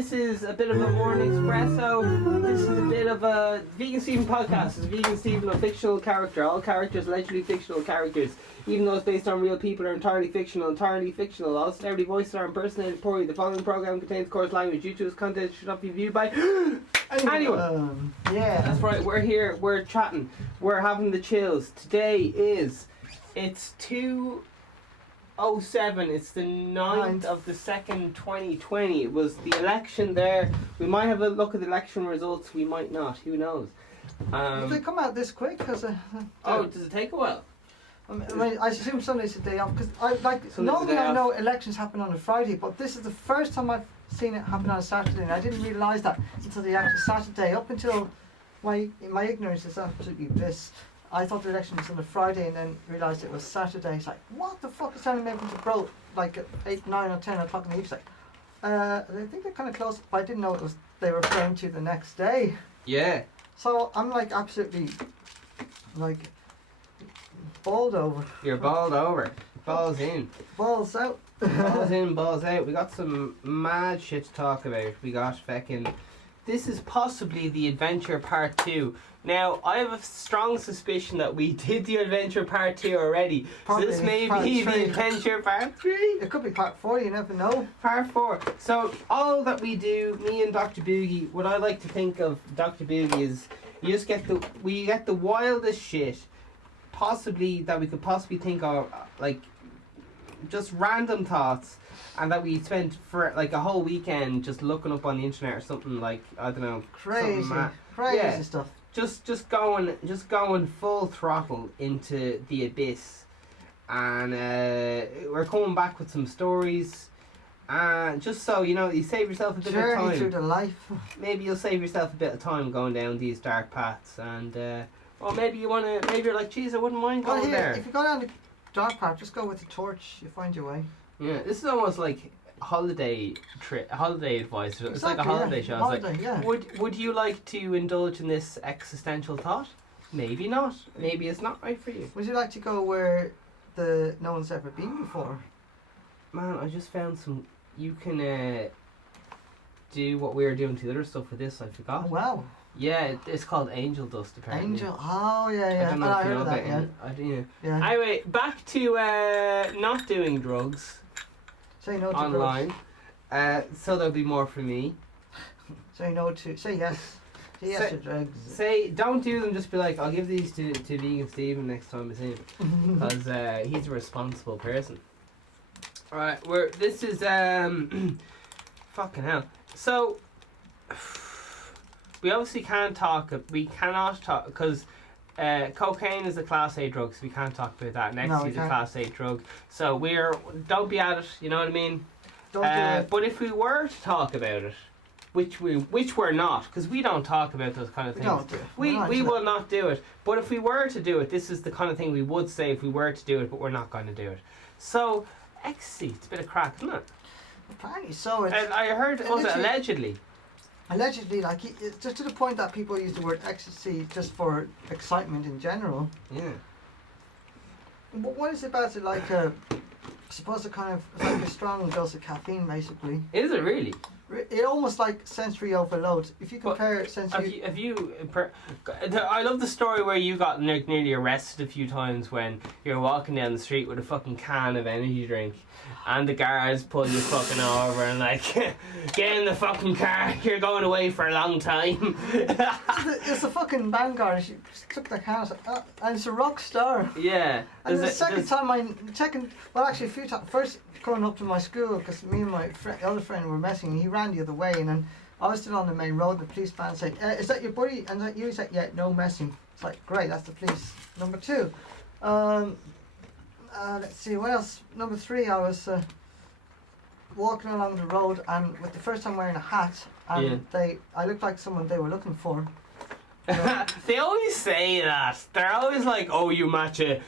This is a bit of a morning espresso. This is a bit of a Vegan Steven podcast. It's Vegan Steven, a fictional character. All characters allegedly fictional characters. Even those based on real people are entirely fictional. All celebrity voices are impersonated poorly. The following program contains coarse language. Due to its content, it should not be viewed by anyone. Yeah. That's right. We're here. We're chatting. We're having the chills. Today it's 2:07. It's the 9th of the 2nd, 2020. It was the election there. We might have a look at the election results. We might not. Who knows? Did they come out this quick? Does it take a while? I mean, I assume Sunday's the day off because normally I know elections happen on a Friday, but this is the first time I've seen it happen on a Saturday, and I didn't realise that until the actual Saturday. Up until my ignorance is absolutely bliss. I thought the election was on a Friday and then realised it was Saturday. It's like, what the fuck is telling me to bro like at 8, 9 or 10 o'clock in the evening? I think they're kind of close, but I didn't know they were referring to the next day. Yeah. So I'm like absolutely like balled over. You're balled over. Balls in. Balls out. Balls in, balls out. We got some mad shit to talk about. We got fucking... This is possibly the adventure part 2. Now, I have a strong suspicion that we did the adventure part 2 already. Probably so this may be the adventure part 3. It could be part 4, you never know. Part 4. So, all that we do, me and Dr. Boogie, what I like to think of Dr. Boogie is you just get we get the wildest shit possibly that we could possibly think of, like just random thoughts, and that we spent for like a whole weekend just looking up on the internet or something, like I don't know, crazy stuff. Just going full throttle into the abyss, and we're coming back with some stories, and just so you know, you save yourself a bit of time. Journey through the life. Maybe you'll save yourself a bit of time going down these dark paths, and well, maybe you're like, geez, I wouldn't mind going there. If you go down the dark path, just go with the torch. You find your way. Yeah, this is almost like holiday advice. It's like a holiday show. Yeah. Would you like to indulge in this existential thought? Maybe not. Maybe it's not right for you. Would you like to go where no one's ever been before? Man, I just found some. You can do what we were doing to the other stuff with this. I forgot. Oh, wow. Yeah, it's called angel dust apparently. Angel. Oh yeah. I don't know if you know that. Yeah. Anyway, back to not doing drugs. Say no to online. So there'll be more for me. Say yes. Say yes to drugs. Don't do them. Just be like, I'll give these to Vegan Steven next time I see him, because he's a responsible person. All right, this is fucking hell. So we obviously can't talk. We cannot talk because cocaine is a class A drug, so we can't talk about that. Ecstasy is a class A drug, so don't be at it. You know what I mean? Don't do it. But if we were to talk about it, which we're not, because we don't talk about those kind of things. We don't do it. We will not do it. But if we were to do it, this is the kind of thing we would say if we were to do it, but we're not going to do it. So ecstasy, it's a bit of crack, isn't it? Apparently so. And I heard, was it allegedly? Allegedly, like it's just to the point that people use the word ecstasy just for excitement in general. Yeah. But what is it about it? Like I suppose it's like a strong dose of caffeine, basically. Is it really? It almost like sensory overload. If you compare sensory... I love the story where you got nearly arrested a few times when you're walking down the street with a fucking can of energy drink, and the guards pull you fucking over and like, get in the fucking car, you're going away for a long time. It's the fucking vanguard. She took the can and it's a rock star. Yeah. And a few times. First coming up to my school, because me and my other friend were messing, and he ran the other way, and then I was still on the main road. The police man said, "Is that your buddy?" And that you? He's like, "Yeah, no messing." It's like, great, that's the police. Number 2, let's see what else. Number 3, I was walking along the road, and with the first time wearing a hat, and I looked like someone they were looking for. They always say that. They're always like, "Oh, you match a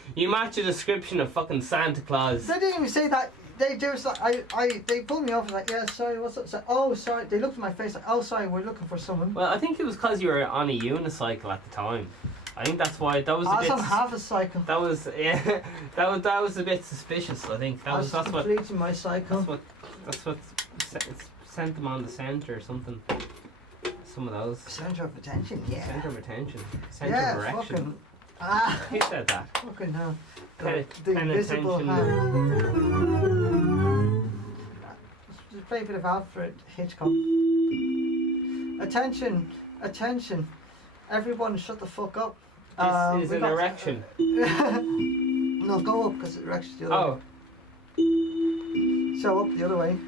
description of fucking Santa Claus." They didn't even say that. They just like they pulled me off and like, yeah, sorry, what's up? So, oh, sorry. They looked at my face like, oh, sorry, we're looking for someone. Well, I think it was because you were on a unicycle at the time. I think that's why that was. I was on half a cycle. That was that was a bit suspicious. I think that's what completing my cycle. That's what sent them on the centre or something. Some of those. Centre of attention, yeah. Centre of attention. Centre Yeah, of erection. fucking. Who said that? Fucking hell. Pen- The invisible penitentiary. hand. Just play a bit of Alfred Hitchcock. Attention, attention. Everyone shut the fuck up. This is we an got- erection. No, go up because erection's the other Oh, way. So up the other way.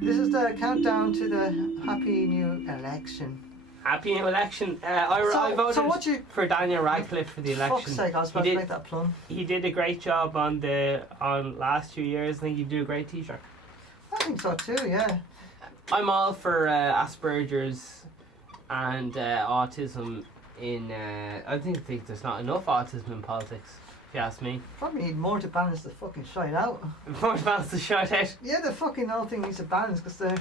This is the countdown to the happy new election. happy new election. I voted what you... for Daniel Radcliffe for the election. Fuck's sake, I was supposed to make that plum. He did a great job on last 2 years. I think he'd do a great T-shirt. I think so too, yeah. I'm all for Asperger's and autism in. I think there's not enough autism in politics, if you ask me. Probably need more to balance the fucking shite out. More to balance the shot out. Yeah, the fucking whole thing needs to balance because they're...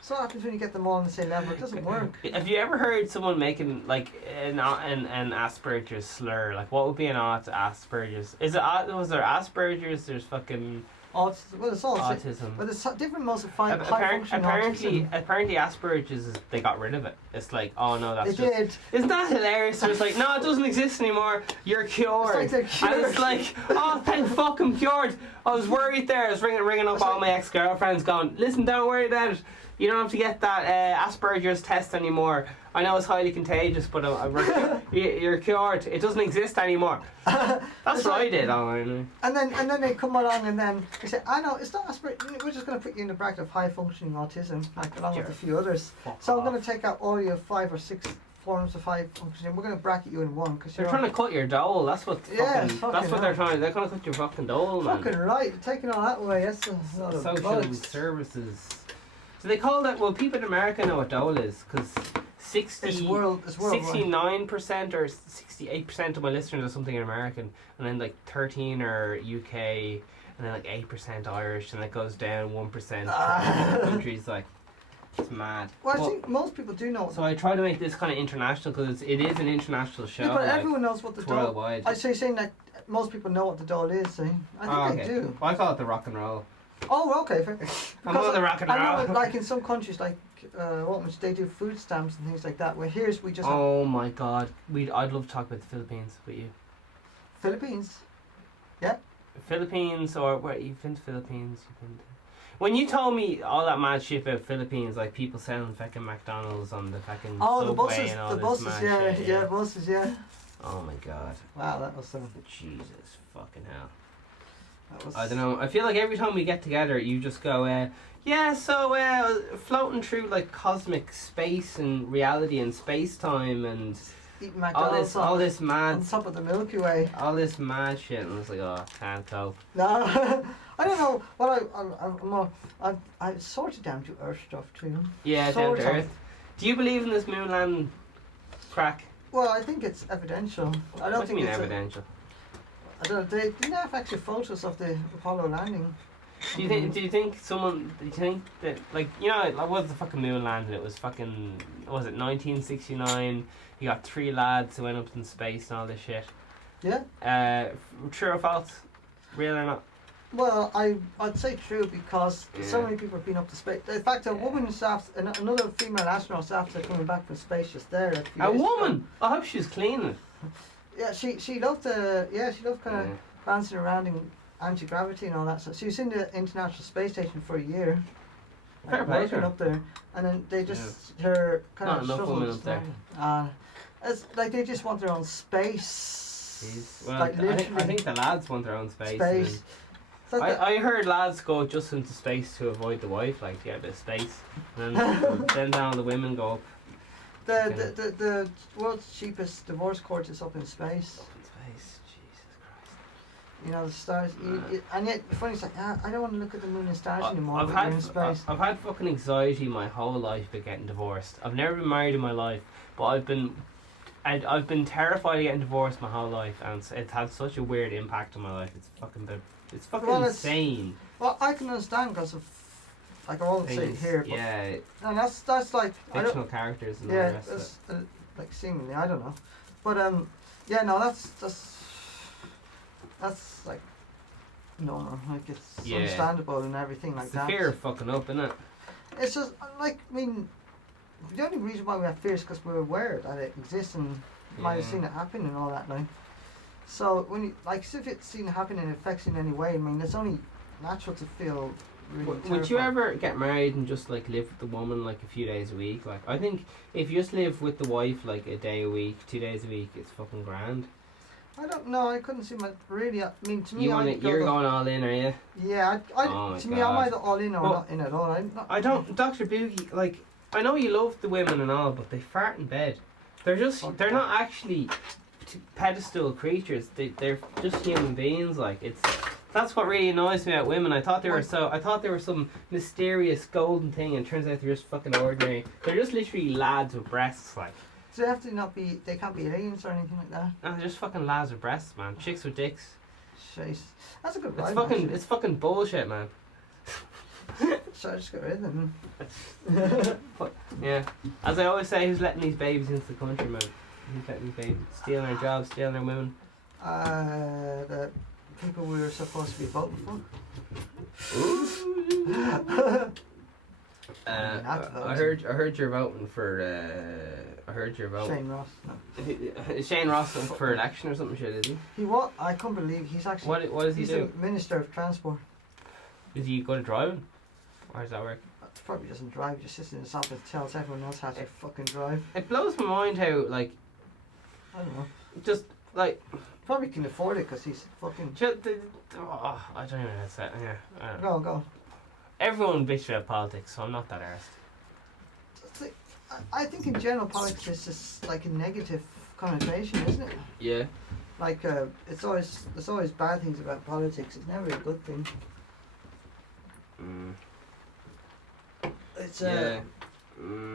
So what happens when you get them all on the same level? It doesn't work. Have you ever heard someone making like an Asperger's slur? Like, what would be an Asperger's? Was there Asperger's? There's fucking Well, it's all... autism. But there's different modes of high functioning Apparently, autism. Asperger's they got rid of it. It's like, oh no, that's They did. Isn't that hilarious? It's like, no, it doesn't exist anymore. You're cured. It's like they're cured. And it's like, oh, thank fucking cured. I was worried there. I was ringing up all my ex-girlfriends, going, listen, don't worry about it. You don't have to get that Asperger's test anymore. I know it's highly contagious, but you're cured. It doesn't exist anymore. That's what I did. And then they come along and then they say, I know, it's not Asperger's. We're just going to put you in the bracket of high functioning autism, like along with a few others. So I'm going to take out all your 5 or 6 forms of high functioning. We're going to bracket you in one because they're trying to cut your dole. That's what. That's what they're trying. They're going to cut your fucking dole, man. Fucking right. Taking all that away. That's a lot of social bugs. services. So they call that. Well, people in America know what dole is because 69% or 68% of my listeners are something in American, and then like 13 are UK, and then like 8% Irish, and it goes down 1% countries. Like, it's mad. Well, I think most people do know. So I try to make this kind of international because it is an international show. Yeah, but like, everyone knows what the dole. Worldwide. I say saying that most people know what the dole is. See? I think they do. Well, I call it the rock and roll. Oh, okay. I'm on the rock and roll. I know, like in some countries, like they do food stamps and things like that. Where here's we just. Oh my God, I'd love to talk about the Philippines with you. Philippines. Yeah. Philippines, or where you've been to Philippines? When you told me all that mad shit about Philippines, like people selling fucking McDonald's on the fucking subway and all this buses, mad yeah, shit, yeah, buses, yeah. Oh my God. Wow, that was some. Jesus fucking hell. Was... I don't know. I feel like every time we get together, you just go, floating through like cosmic space and reality and space time and eating McDonald's all this mad on top of the Milky Way. All this mad shit, and I was like, oh, can't cope. No, I don't know. Well, I sort of down to Earth stuff too. Yeah, down to Earth. Do you believe in this moon landing crack? Well, I think it's evidential. I don't think it's evidential. I don't know. They didn't have actual photos of the Apollo landing. Do you think that, like, you know, it was the fucking moon landing? It was fucking, was it 1969? You got 3 lads who went up in space and all this shit. Yeah. True or false? Real or not? Well, I'd say true because so many people have been up to space. In fact, a woman is after, another female astronaut is after coming back from space just there. A woman? I hope she's cleaning. Yeah, she loved kind of bouncing around in anti-gravity and all that. So she was in the International Space Station for a year. Fair play working up there, and then they just her kind not of enough women up there. It's like they just want their own space. Jeez. Well, like I think the lads want their own space. I heard lads go just into space to avoid the wife, like to get a bit of space, and then down the women go up. The world's cheapest divorce court is up in space. Jesus Christ. You know, the stars, and yet funny, it's like, I don't want to look at the moon and stars anymore. I've had fucking anxiety my whole life about getting divorced. I've never been married in my life, but I've been terrified of getting divorced my whole life, and it's had such a weird impact on my life. It's fucking insane. Well, I can understand because of, like, I won't say it here, but and that's like fictional characters and all the rest of it. Like seemingly, I don't know, but no, that's like No, like it's Yeah. understandable and everything like It's the that. fear of fucking up, isn't it? It's just like, I mean, the only reason why we have fear is because we're aware that it exists and might have Yeah. seen it happen and all that. Like, so when you like, if it's seen it happen and it affects you in any way, I mean, it's only natural to feel really Would you terrified. ever get married and just like live with the woman like a few days a week? Like, I think if you just live with the wife like a day a week, 2 days a week, it's fucking grand. I don't know. I couldn't see my really. I mean, to me, You're going all in, are you? Yeah, Oh my to me, I'm God. either all in or Well, not in at all. I'm not. I don't, Dr. Boogie. Like, I know you love the women and all, but they fart in bed. They're not actually pedestal creatures. They're just human beings. Like, that's what really annoys me about women. I thought they were some mysterious golden thing, and it turns out they're just fucking ordinary. They're just literally lads with breasts, like. So they have to not be. They can't be aliens or anything like that. No, they're just fucking lads with breasts, man. Chicks with dicks. Jeez, that's a good It's rhyme. it's fucking bullshit, man. So I just got rid of them. But, yeah, as I always say, who's letting these babies into the country, man? Who's letting these babies stealing our jobs, stealing our women? The people we were supposed to be voting for. I heard you're voting for. I heard you're voting. Shane Ross. No. Is Shane Ross up for election or something shit? Is he? He what? I can't believe he's actually. What does he he's do? the Minister of Transport. Is he good at driving? Or does that work? He probably doesn't drive. He just sits in his office and tells everyone else how to fucking drive. It blows my mind how like I don't know. just like Probably can afford it because he's fucking. I don't even know how to say it. Yeah, I don't know. Go. Everyone bitches about politics, so I'm not that arsed. I think in general politics is just like a negative connotation, isn't it? Yeah. Like there's always bad things about politics. It's never a good thing. It's Yeah.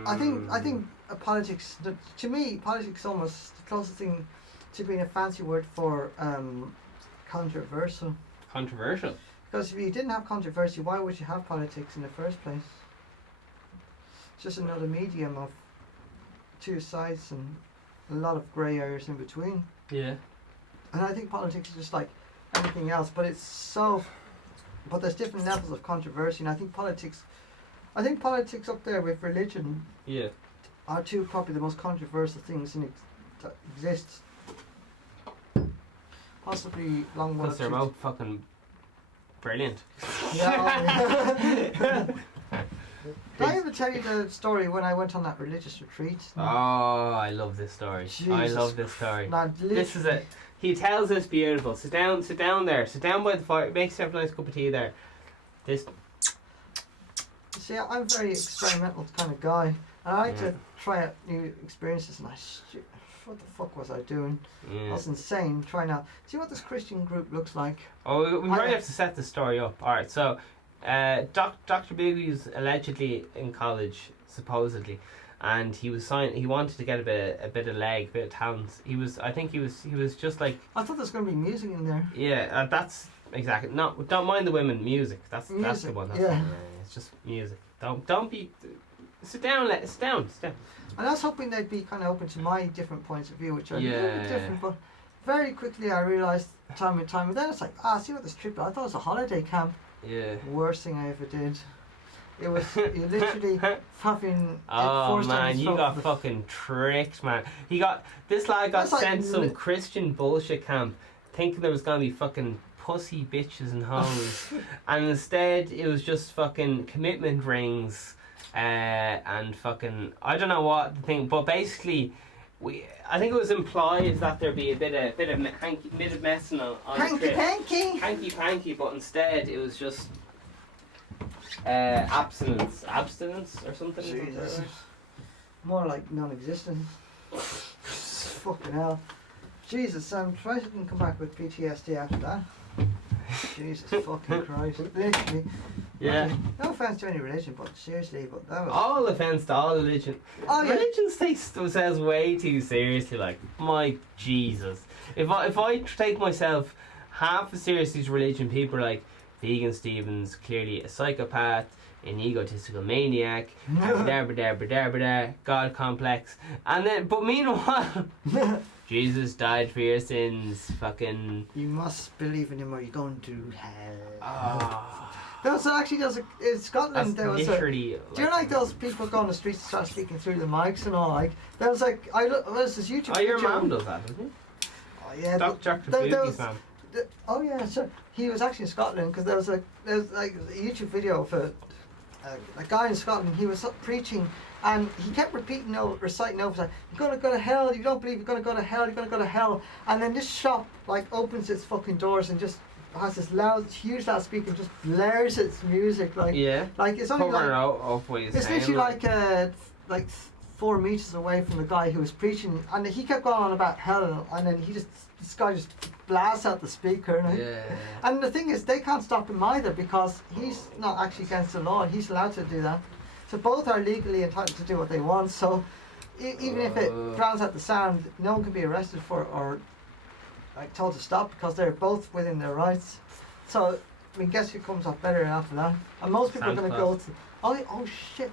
I think politics. To me, politics is almost the closest thing to being a fancy word for controversial. Controversial. Because if you didn't have controversy, why would you have politics in the first place? It's just another medium of two sides and a lot of grey areas in between. Yeah. And I think politics is just like anything else, but but there's different levels of controversy, and I think politics up there with religion Yeah. are two probably the most controversial things that exist. Possibly long Because they're both fucking brilliant. Yeah. Did I ever tell you the story when I went on that religious retreat? Oh, I love this story. I Jesus. love this story. Nah, This is it. He tells us beautiful. Sit down there. Sit down by the fire. Make yourself a nice cup of tea there. This. See, I'm a very experimental kind of guy. And I like to try out new experiences, and what the fuck was I doing? I Yeah. was insane trying out. See what this Christian group looks like. Oh, we really have to set the story up. All right, so Dr. Boogie's allegedly in college, supposedly, and he wanted to get a bit of leg, a bit of talent. He was just like. I thought there was going to be music in there. Yeah, that's exactly. No, don't mind the women. Music. That's the one. That's yeah. It's just music. Don't be. Sit down. Sit down. And I was hoping they'd be kind of open to my different points of view, which are a little bit Yeah. different. But very quickly I realised time and time, and then it's like, see what this trip. I thought it was a holiday camp. Yeah. Worst thing I ever did. It was you literally having. Oh forced down man, his you throat got for the- fucking tricked, man. This lad got That's like sent some Christian bullshit camp, thinking there was gonna be fucking pussy bitches and hoes, and instead it was just fucking commitment rings, and fucking I don't know what the thing, but basically. I think it was implied that there'd be a bit of messing on the trip. Hanky panky, but instead it was just abstinence or something. Jesus. More like non-existent. Fucking hell. Jesus, I'm trying to come back with PTSD after that. Jesus fucking Christ. Literally. Yeah. No offense to any religion, but seriously, but that was. All offense to all religion. Oh, yeah. Religion takes themselves way too seriously. Like, my Jesus. If I take myself half as seriously as religion, people are like, Vegan Stevens, clearly a psychopath, an egotistical maniac, God complex. And then, but meanwhile, Jesus died for your sins, fucking... You must believe in him or you're going to hell. Oh, There was in Scotland, there was literally... do you like those people go on the streets and start speaking through the mics and all? Like, there was like, there's this YouTube your video. mum does that, doesn't she? Oh, yeah. Dr. there Boogie's was- mum. Oh yeah, sure. He was actually in Scotland because there was like a YouTube video of a guy in Scotland. He was preaching and he kept reciting over like, "You're gonna go to hell. You don't believe you're gonna go to hell. You're gonna go to hell." And then this shop like opens its fucking doors and just has this huge loudspeaker and just blares its music like it's only it's literally like 4 meters away from the guy who was preaching, and he kept going on about hell, and then this guy just blasts out the speaker. And the thing is, they can't stop him either because he's not actually against the law, and he's allowed to do that. So both are legally entitled to do what they want. So even if it drowns out the sound, no one can be arrested for it or like told to stop because they're both within their rights. So I mean, guess who comes off better after that? And most people are going to go to, oh shit,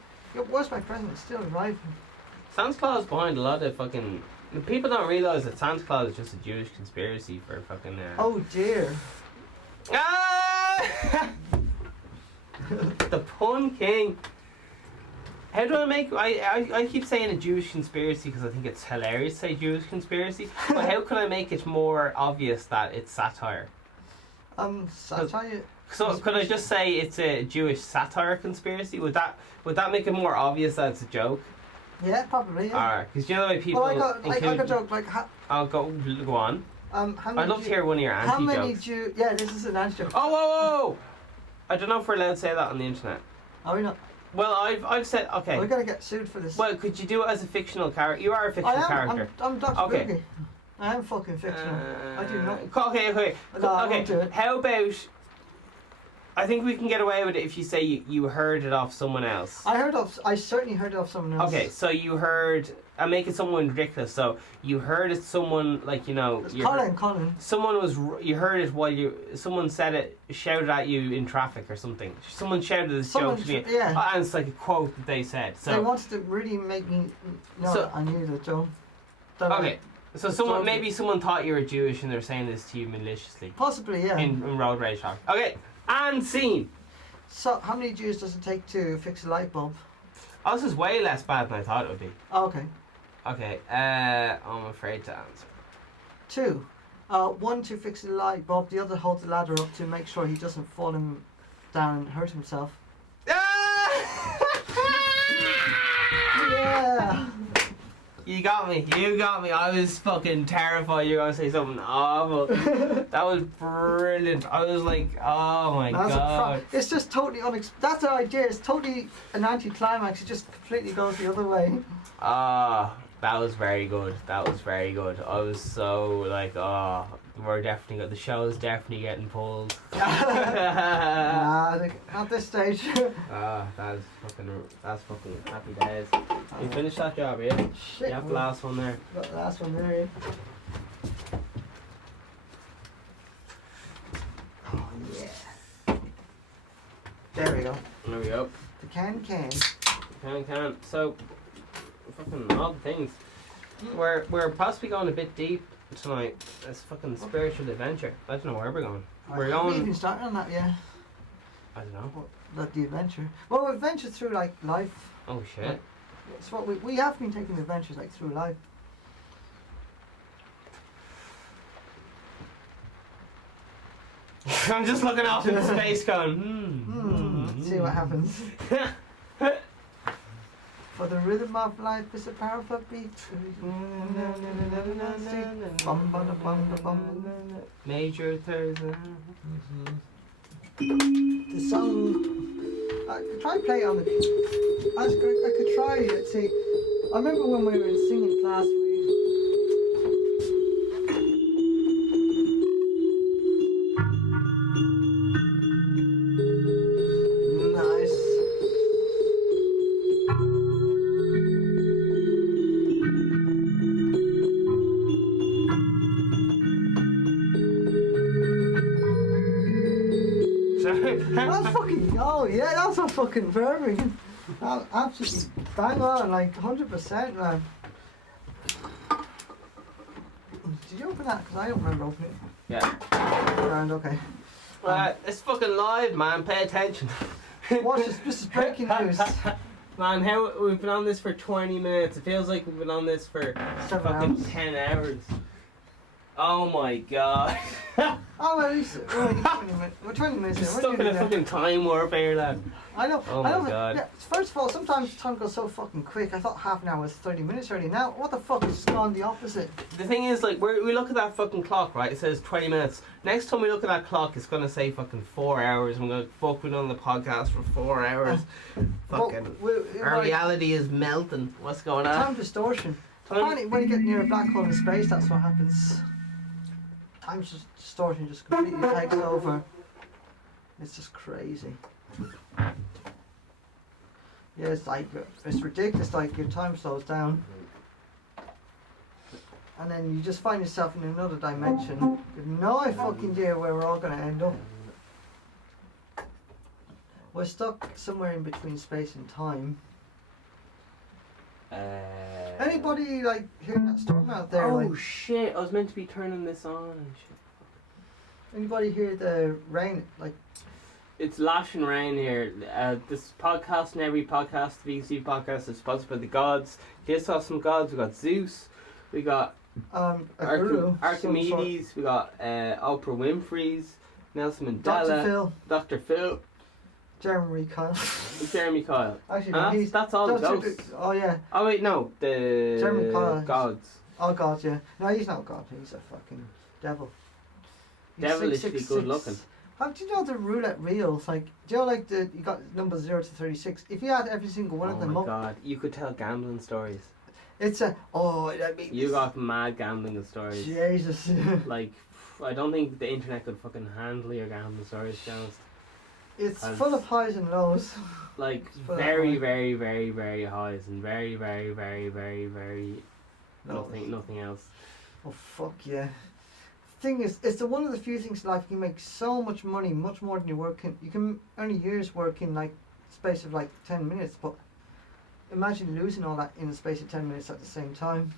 where's my present? It's still arriving. Santa Claus behind a lot of fucking... People don't realise that Santa Claus is just a Jewish conspiracy for fucking... Oh dear. Ah! The pun king. How do I make... I keep saying a Jewish conspiracy because I think it's hilarious to say Jewish conspiracy. But how can I make it more obvious that it's satire? Satire... So could I just say it's a Jewish satire conspiracy? Would that make it more obvious that it's a joke? Yeah, probably. Yeah. Alright, because you know the way people. Well, I got a joke like. I'll go on. I'd love to hear one of your anti-jokes. How many Jews? Yeah, this is an anti-joke. Oh, whoa! I don't know if we're allowed to say that on the internet. Are we not? Well, I've said okay. We're gonna get sued for this. Well, could you do it as a fictional character? You are a fictional character. I'm Dr. Boogie. I am fucking fictional. I do not. Okay. No, I won't do it. How about? I think we can get away with it if you say you heard it off someone else. I certainly heard it off someone else. Okay, so you heard. I'm making someone ridiculous. So you heard it. Someone like Colin. Someone was. You heard it while someone said it, shouted at you in traffic or something. Someone shouted this joke to me. Yeah. And it's like a quote that they said. So they wanted to really make me know that I knew the joke. Okay. So someone thought you were Jewish and they're saying this to you maliciously. Possibly, yeah. In road rage talk. Okay. And scene. So, how many Jews does it take to fix a light bulb? Oh, this is way less bad than I thought it would be. Oh, okay. Okay, I'm afraid to answer. 2. One to fix the light bulb, the other holds the ladder up to make sure he doesn't fall down and hurt himself. Yeah! You got me. I was fucking terrified you were going to say something awful. That was brilliant. I was like, oh my god. It's just totally unexpected. That's the idea. It's totally an anti-climax. It just completely goes the other way. That was very good. I was so like, the show is definitely getting pulled. Nah, at this stage. That's fucking happy days. You finished that job, yeah? Shit. You have the last one there. Got the last one there, yeah. Oh yeah. There we go. There we go. The can. Can. So, fucking all the things. We're possibly going a bit deep tonight. It's fucking spiritual adventure. I don't know where we're going. Have we even started on that yet? I don't know. Like the adventure. Well, we've adventured through like life. Oh shit. It's what we have been taking adventures like through life. I'm just looking off in space going, Let's see what happens. For the rhythm of life is a powerful beat. Major Thursday. The song. I could try play on the. I could try it. See, I remember when we were in singing class. That's fucking. Oh yeah, that's a fucking perfect. Absolutely bang on, like 100%, man. Did you open that? Because I don't remember opening it. Yeah. Grand, okay. It's fucking live, man. Pay attention. Watch this. This is breaking news. Man, we've been on this for 20 minutes. It feels like we've been on this for 7 fucking hours. 10 hours. Oh my god. Oh, well, at least we're only 20 minutes. We're 20 minutes I'm in. stuck in a fucking time warp here, lad. I know. Oh I my know. God. Yeah, first of all, sometimes time goes so fucking quick. I thought half an hour was 30 minutes already. Now, what the fuck is gone the opposite? The thing is, like, we look at that fucking clock, right? It says 20 minutes. Next time we look at that clock, it's gonna say fucking 4 hours. I'm gonna fuck with on the podcast for 4 hours. Fucking. Our reality is melting. What's going on? Time distortion. Apparently, when you get near a black hole in space, that's what happens. Time distortion just completely takes over. It's just crazy. Yeah, it's like, it's ridiculous, like your time slows down. And then you just find yourself in another dimension. With no fucking idea where we're all going to end up. We're stuck somewhere in between space and time. Anybody like hearing that storm out there? Oh like, shit, I was meant to be turning this on and shit. anybody hear the rain? Like, It's lashing rain here. This podcast and every podcast, the VC podcast, is sponsored by the gods. Here's some gods. We got Zeus. We got a guru, Archimedes. We got Oprah Winfrey's, Nelson Dr. Mandela, Phil, Dr. Phil, Jeremy Kyle. Jeremy Kyle. Actually, And no, that's all the those ghosts. two- oh yeah, Oh wait, no, the Jeremy Kyle. gods. oh god, yeah. No, he's not God. He's a fucking devil. He's Devilishly 666. good looking. How do you know the roulette reels? Like, do you know like you got numbers 0 to 36? If you add every single one Oh of them my up, god, you could tell gambling stories. it's a that means You got mad gambling stories. Jesus. Like, I don't think the internet could fucking handle your gambling stories, to be honest. It's As- full of highs and lows. Like, full of very, high. very, very, very highs and very, very, very, very, very Lows. nothing else. Oh fuck yeah. Thing is, it's one of the few things in life you can make so much money, much more than you work in. You can earn a year's work in like space of like 10 minutes, but imagine losing all that in the space of 10 minutes at the same time.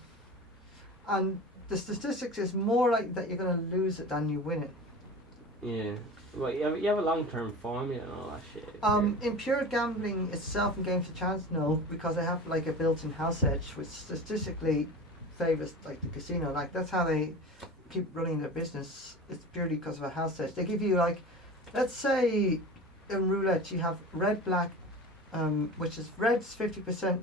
And the statistics is more like that you're going to lose it than you win it. Yeah. Well, you have a long-term formula and all that shit. In pure gambling itself and games of chance, no, because they have like a built-in house edge, which statistically favors like the casino. Like that's how they keep running their business. It's purely because of a house edge. They give you like, let's say, in roulette you have red, black, which is red's 50%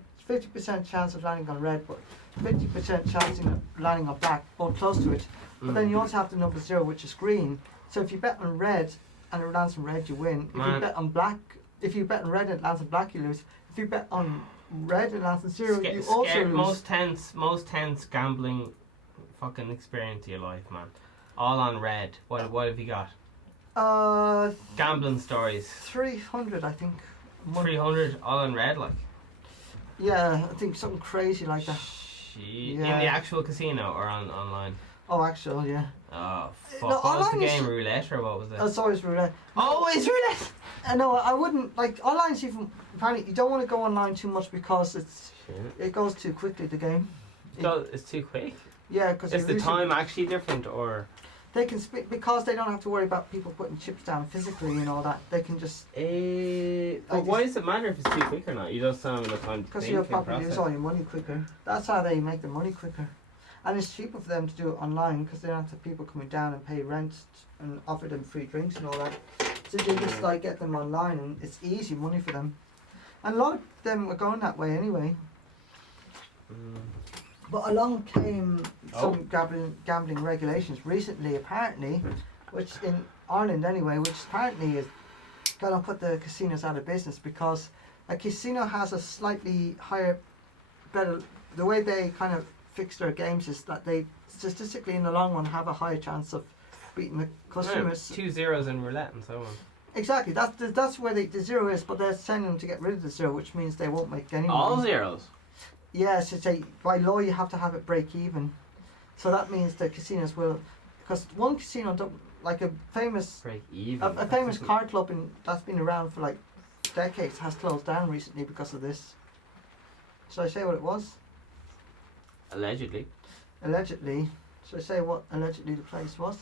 chance of landing on red, but 50% chance of landing on black, or close to it. But then you also have the number 0, which is green. So if you bet on red and it lands on red, you win. If you bet on black, if you bet on red and it lands on black, you lose. If you bet on red and it lands on 0, you also lose. Most tense gambling fucking experience of your life, man. All on red. What have you got? Gambling stories. 300, I think. 300 all on red, like. Yeah, I think something crazy like that. Shit. Yeah. In the actual casino or online? Oh, actually, yeah. Oh fuck! No, What was the online is- game? Roulette or what was it? It's always roulette. Always roulette. No, I wouldn't like online. Even apparently, you don't want to go online too much because it goes too quickly. The game. It's too quick. Yeah, because Is the time actually different or? They can because they don't have to worry about people putting chips down physically and all that. They can just But why does it matter if it's too quick or not? You just don't have enough time to because think you'll and probably lose process. all your money quicker. That's how they make the money quicker, and it's cheaper for them to do it online because they don't have to people coming down and pay rent and offer them free drinks and all that. So they just like get them online and it's easy money for them, and a lot of them are going that way anyway. But along came some gambling regulations recently, apparently, which in Ireland anyway, which apparently is going to put the casinos out of business because a casino has a slightly higher, better, the way they kind of fix their games is that they statistically in the long run have a higher chance of beating the customers. 2 zeros in roulette and so on. Exactly, that's where the 0 is, but they're sending them to get rid of the 0, which means they won't make any money. All zeros. Yes, it's by law you have to have it break even. So that means the casinos will, because one casino like a famous Break even. a famous card club that's been around for like decades has closed down recently because of this. Should I say what it was? Allegedly. Allegedly. Should I say what allegedly the place was?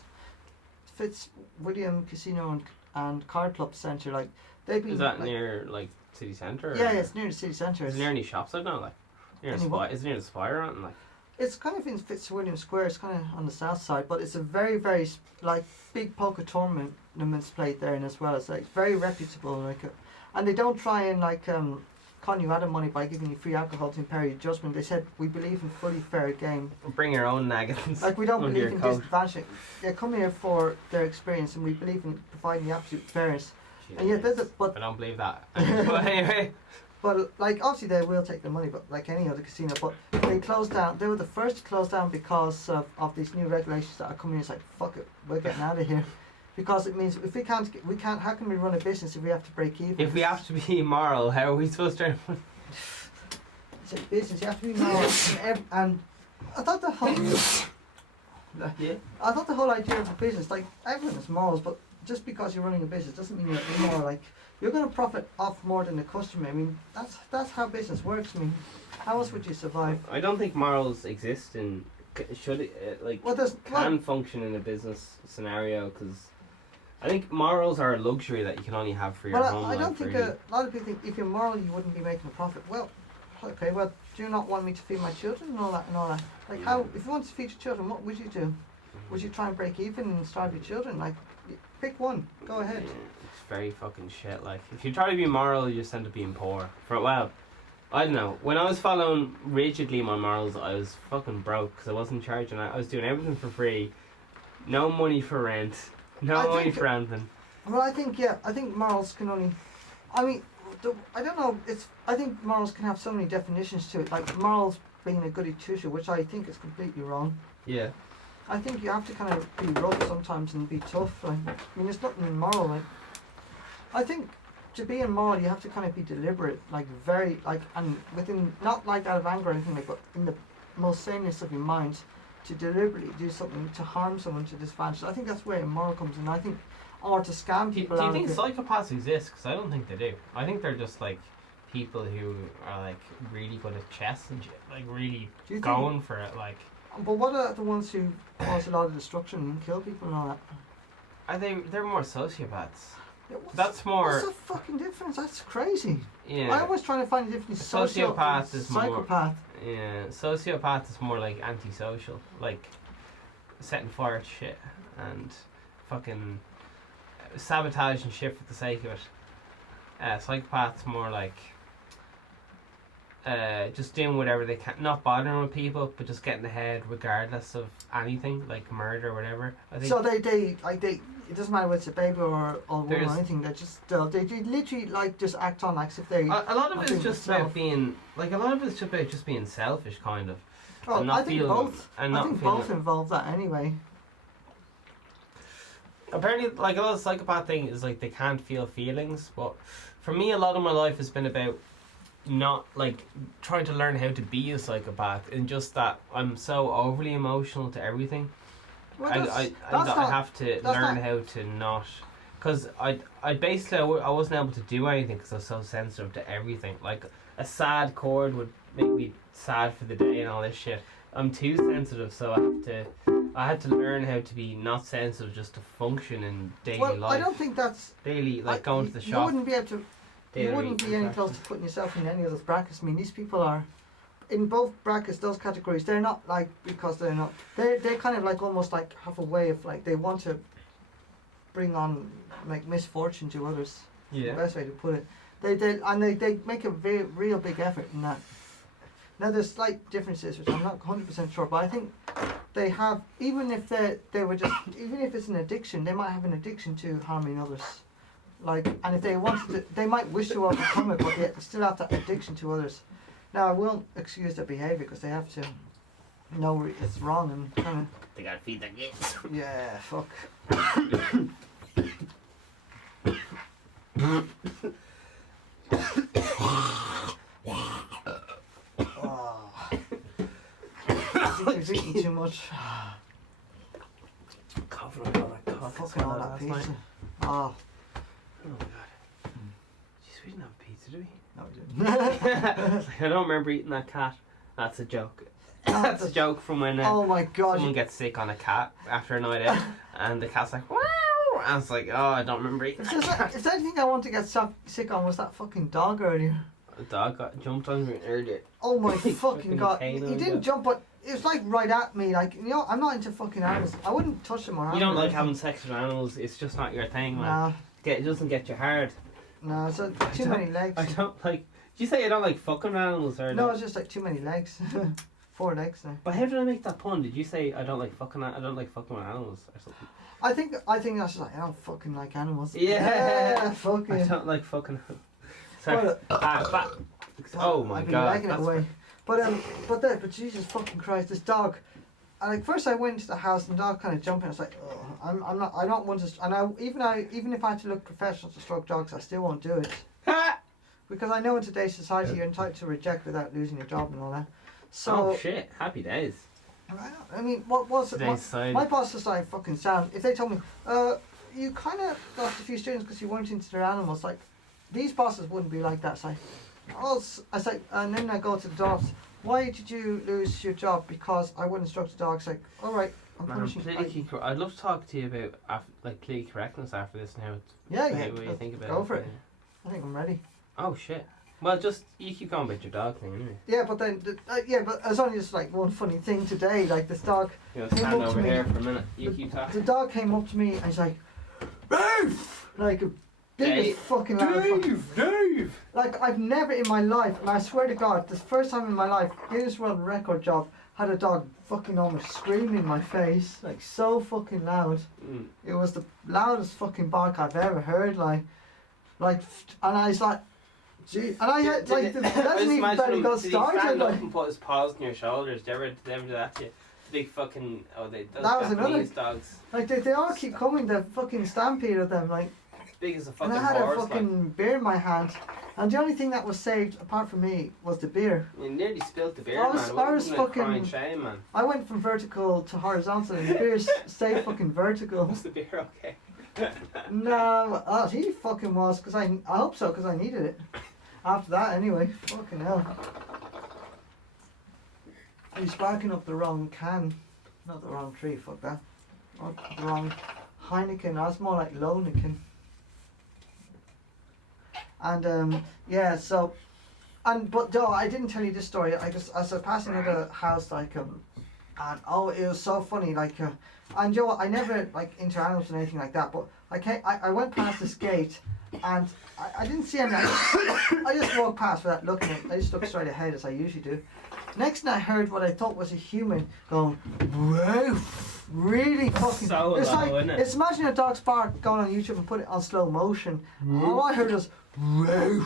Fitzwilliam Casino and Card Club Centre. Like they've been. Is that like, near like city centre? Yeah, it's near the city centre. Is there any shops out now? Like, is it near the Spire or anything? Like, it's kind of in Fitzwilliam Square. It's kind of on the south side, but it's a very, very like big poker tournaments played there, and as well as like very reputable. Like, and they don't try and like con you out of money by giving you free alcohol to impair your judgment. They said we believe in fully fair game. bring your own naggins. Like we don't believe in disadvantaging. They come here for their experience, and we believe in providing the absolute fairness. Jeez. And yet, but I don't believe that. But anyway. But like obviously they will take the money, but like any other casino. But they closed down. They were the first to close down because of these new regulations that are coming in. It's like fuck it, we're getting out of here, because it means if we can't. How can we run a business if we have to break even? If we have to be moral, how are we supposed to? It's a business. You have to be moral, and I thought the whole. Yeah. I thought the whole idea of a business, like everyone is morals, but just because you're running a business doesn't mean you're immoral. Like you're going to profit off more than the customer. I mean, that's how business works. I mean, how else would you survive? I don't think morals exist in should it can function in a business scenario, because I think morals are a luxury that you can only have for your home life. I don't think really. a lot of people think if you're moral you wouldn't be making a profit. Well, okay, well, do you not want me to feed my children and all that? Like how, if you want to feed your children, what would you do? Would you try and break even and starve your children? Like, pick one, go ahead. Yeah, it's very fucking shit. Like, if you try to be moral, you just end up being poor. Well, I don't know. When I was following rigidly my morals, I was fucking broke because I wasn't charging. I was doing everything for free, no money for rent, no money for anything. Well, I think morals can only. I mean, I don't know. I think morals can have so many definitions to it. Like morals being a goody two shoe, which I think is completely wrong. Yeah. I think you have to kind of be rough sometimes and be tough. Like, I mean, there's nothing immoral. Like, I think to be immoral, you have to kind of be deliberate, like very, like, and within not like out of anger or anything, like, but in the most saneness of your mind, to deliberately do something to harm someone, to disadvantage. I think that's where immoral comes in. I think, or to scam people. Do you think psychopaths exist? Because I don't think they do. I think they're just like people who are like really good at chess and shit, like really going for it, like. But what are the ones who cause a lot of destruction and kill people and all that? They're more sociopaths. Yeah, that's more. What's the fucking difference? That's crazy. Yeah. I always trying to find the difference. Sociopath is psychopath. More. Yeah, sociopath is more like antisocial, like setting fire to shit and fucking sabotaging shit for the sake of it. Psychopath's more like. Just doing whatever they can, not bothering with people, but just getting ahead regardless of anything, like murder or whatever. I think. So they it doesn't matter whether it's a baby or woman or anything. They just they literally like just act on like as if they. A lot of it is just about being like just being selfish, kind of. Well, I think both. I think both involve that anyway. Apparently, like a lot of psychopath thing is like they can't feel feelings, but for me, a lot of my life has been about. Not like trying to learn how to be a psychopath, and just that I'm so overly emotional to everything. Well, I have to learn how to not, because I basically I wasn't able to do anything because I was so sensitive to everything. Like a sad chord would make me sad for the day and all this shit. I'm too sensitive, so I had to learn how to be not sensitive just to function in daily life. I don't think that's daily, like going to the shop. You wouldn't be able to. You wouldn't be any close to putting yourself in any of those brackets. I mean, these people are in both brackets, those categories. They're not like because they're not. They're kind of like almost like have a way of like they want to bring on like misfortune to others. Yeah. The best way to put it. They make a very real big effort in that. Now there's slight differences, which I'm not 100% sure, but I think they have even if they were just even if it's an addiction, they might have an addiction to harming others. Like, and if they wanted to, they might wish to overcome it, but they still have that addiction to others. Now, I won't excuse their behaviour because they have to know it's wrong and kind of. They gotta feed their kids. Yeah, fuck. Oh. I think he's eating too much. Coughing on all that coffee. fucking all that pizza. Oh. Oh my god. Jeez, we didn't have pizza, did we? No, we didn't. I don't remember eating that cat. That's a joke. Oh, That's a joke from when oh my god. someone gets sick on a cat after a night out, and the cat's like, wow! And it's like, oh, I don't remember eating that cat. If there's anything I want to get sick on was that fucking dog earlier. A dog jumped on me earlier. Oh my fucking god. pain He on didn't you. jump, but it was like right at me. Like, you know, I'm not into fucking animals. I wouldn't touch them or You handle don't like them. having sex with animals, it's just not your thing, man. Nah, It doesn't get you hard. nah, it's too don't- many legs. I don't like. Did you say you don't like fucking animals or No, it's just like too many legs. 4 legs now. But how did I make that pun? Did you say I don't like fucking with animals or something? I think that's just like, I don't fucking like animals. Yeah. Fuck I it. don't like fucking. Sorry. Well, Oh my I've been god. liking it that's- away. But Jesus fucking Christ, this dog. And like first I went into the house and the dog kind of jumped in. I was like, oh, I don't want to. And even if I had to look professional to stroke dogs, I still won't do it. Because I know in today's society you're entitled to reject without losing your job and all that. So, oh shit! Happy days. I mean, what was it? Today's society. My boss was like fucking sound. If they told me, you kind of lost a few students because you weren't into their animals, like these bosses wouldn't be like that. It's like, I say, and then I go to the dogs. Why did you lose your job? Because I wouldn't instruct the dogs. Like, all right, I'm Man, punishing. I'd love to talk to you about like political correctness after this now. Yeah, What you think about go it? for it. I think I'm ready. Oh shit. Well, just you keep going about your dog thing anyway. Yeah, but then, but there's only just like one funny thing today. Like this dog, You know, Came stand up to over me. here for a minute. You keep the talking. dog came up to me and he's like, Roof! Like a biggest Dave. fucking loud. Dave. Like I've never in my life, and I swear to God, this first time in my life, Guinness World Record job, had a dog fucking almost screaming in my face, like so fucking loud. Mm. It was the loudest fucking bark I've ever heard. Like, and I was like, gee, and I had like the doesn't even barely got Did he started. stand up Like, and put his paws on your shoulders? Did they ever do that to you? Big fucking those That was another- Japanese dogs, like they all keep coming. The fucking stampede of them, like. as big as a And fucking I had a horse. fucking beer in my hand, and the only thing that was saved apart from me was the beer. You nearly spilled the beer, I was- man. I was Wasn't it fucking- crying shame, man. I went from vertical to horizontal, and the beer stayed fucking vertical. Was the beer okay? No, he fucking was, because I hope so, because I needed it. After that, anyway. Fucking hell. He's barking up the wrong can. Not the wrong tree, fuck that. Not the wrong Heineken, that's more like Loniken. And yeah, so, but no, I didn't tell you this story. I was passing another house, like and oh, it was so funny, like and you know what, I never like into animals and anything like that, but I went past this gate and I didn't see anything. I just walked past without looking at it. I just looked straight ahead as I usually do. Next thing I heard what I thought was a human going, woof, really fucking. So It's low, like isn't it? it's imagine a dog's bark going on YouTube and put it on slow motion. All I heard was woof.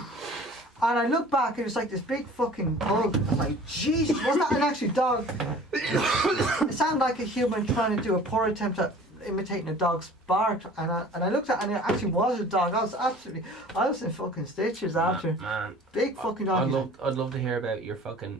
And I looked back and it's like this big fucking bug. I was like, Jesus, was that an actual dog? It sounded like a human trying to do a poor attempt at imitating a dog's bark. And I looked at it and it actually was a dog. I was in fucking stitches after. Man, Big fucking dog. I'd love to hear about your fucking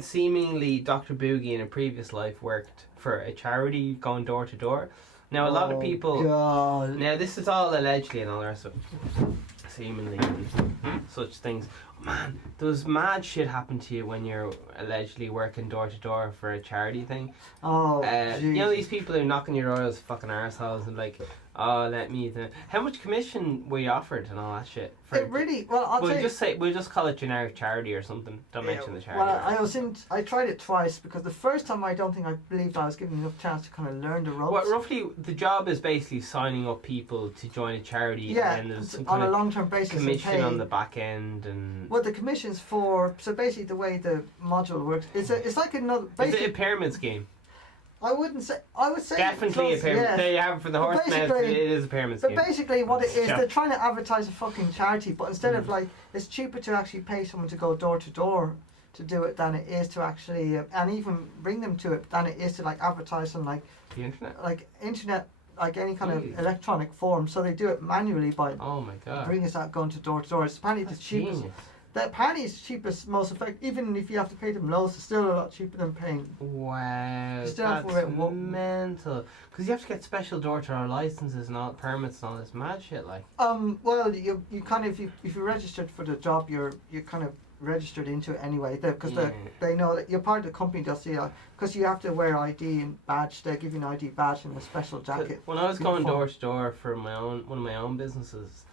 seemingly Dr. Boogie in a previous life worked for a charity going door to door. Now a lot of people. God. Now this is all allegedly and all the rest of it. Seemingly and such things. Man, does mad shit happen to you when you're allegedly working door to door for a charity thing? Oh, You know these people who knock on your doors, fucking arseholes, and like, oh, let me. How much commission were you offered and all that shit? It really, well, I'll tell you. We'll just call it generic charity or something. Don't mention the charity. Well, I tried it twice because the first time I don't think I believed I was given enough chance to kind of learn the ropes. Well, roughly, the job is basically signing up people to join a charity, Yeah, and then there's some on kind a of long-term basis. commission and pay. on the back end, and Well, the commission's for, so basically the way the module works, it's like another. is Basically, it a pyramid scheme? I would say Definitely close, a pyramid. yes. They have it for the But horse mouths. basically- It is a pyramid But scheme. basically, what it is, Yeah. they're trying to advertise a fucking charity, but instead of Mm. like, it's cheaper to actually pay someone to go door to door to do it than it is to actually, and even bring them to it than it is to like advertise on like The internet. internet, like any kind Really? of electronic form. So they do it manually by Oh my god. bringing us out going to door to door. It's apparently That's the cheapest. genius. The apparently it's cheapest, most effective. Even if you have to pay them loads, it's still a lot cheaper than paying. Wow, Still have to that's worry about mental. Because you have to get special door-to-door licenses and all permits and all this mad shit, like. Well, you kind of if you registered for the job, you're kind of registered into it anyway. Because they know that you're part of the company. They'll see because you have to wear ID and badge. They give you an ID badge and a special jacket. When I was going door to door for one of my own businesses,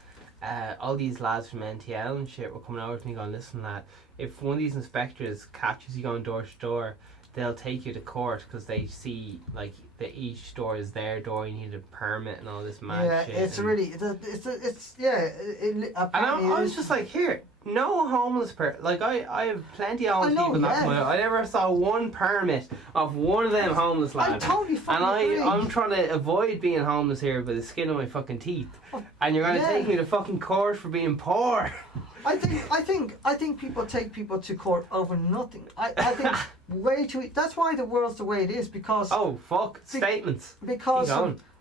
all these lads from NTL and shit were coming over to me going, listen lad, if one of these inspectors catches you going door to door, they'll take you to court because they see like that each store is their door, you need a permit and all this mad shit. It's really and I was just like, here, no homeless person. Like I have plenty of homeless people knocking my door. I never saw one permit of one of them homeless lads. I totally fucking agree. I'm trying to avoid being homeless here by the skin of my fucking teeth. And you're gonna take me to fucking court for being poor. I think people take people to court over nothing. I think way too. That's why the world's the way it is, because. Oh fuck statements. Because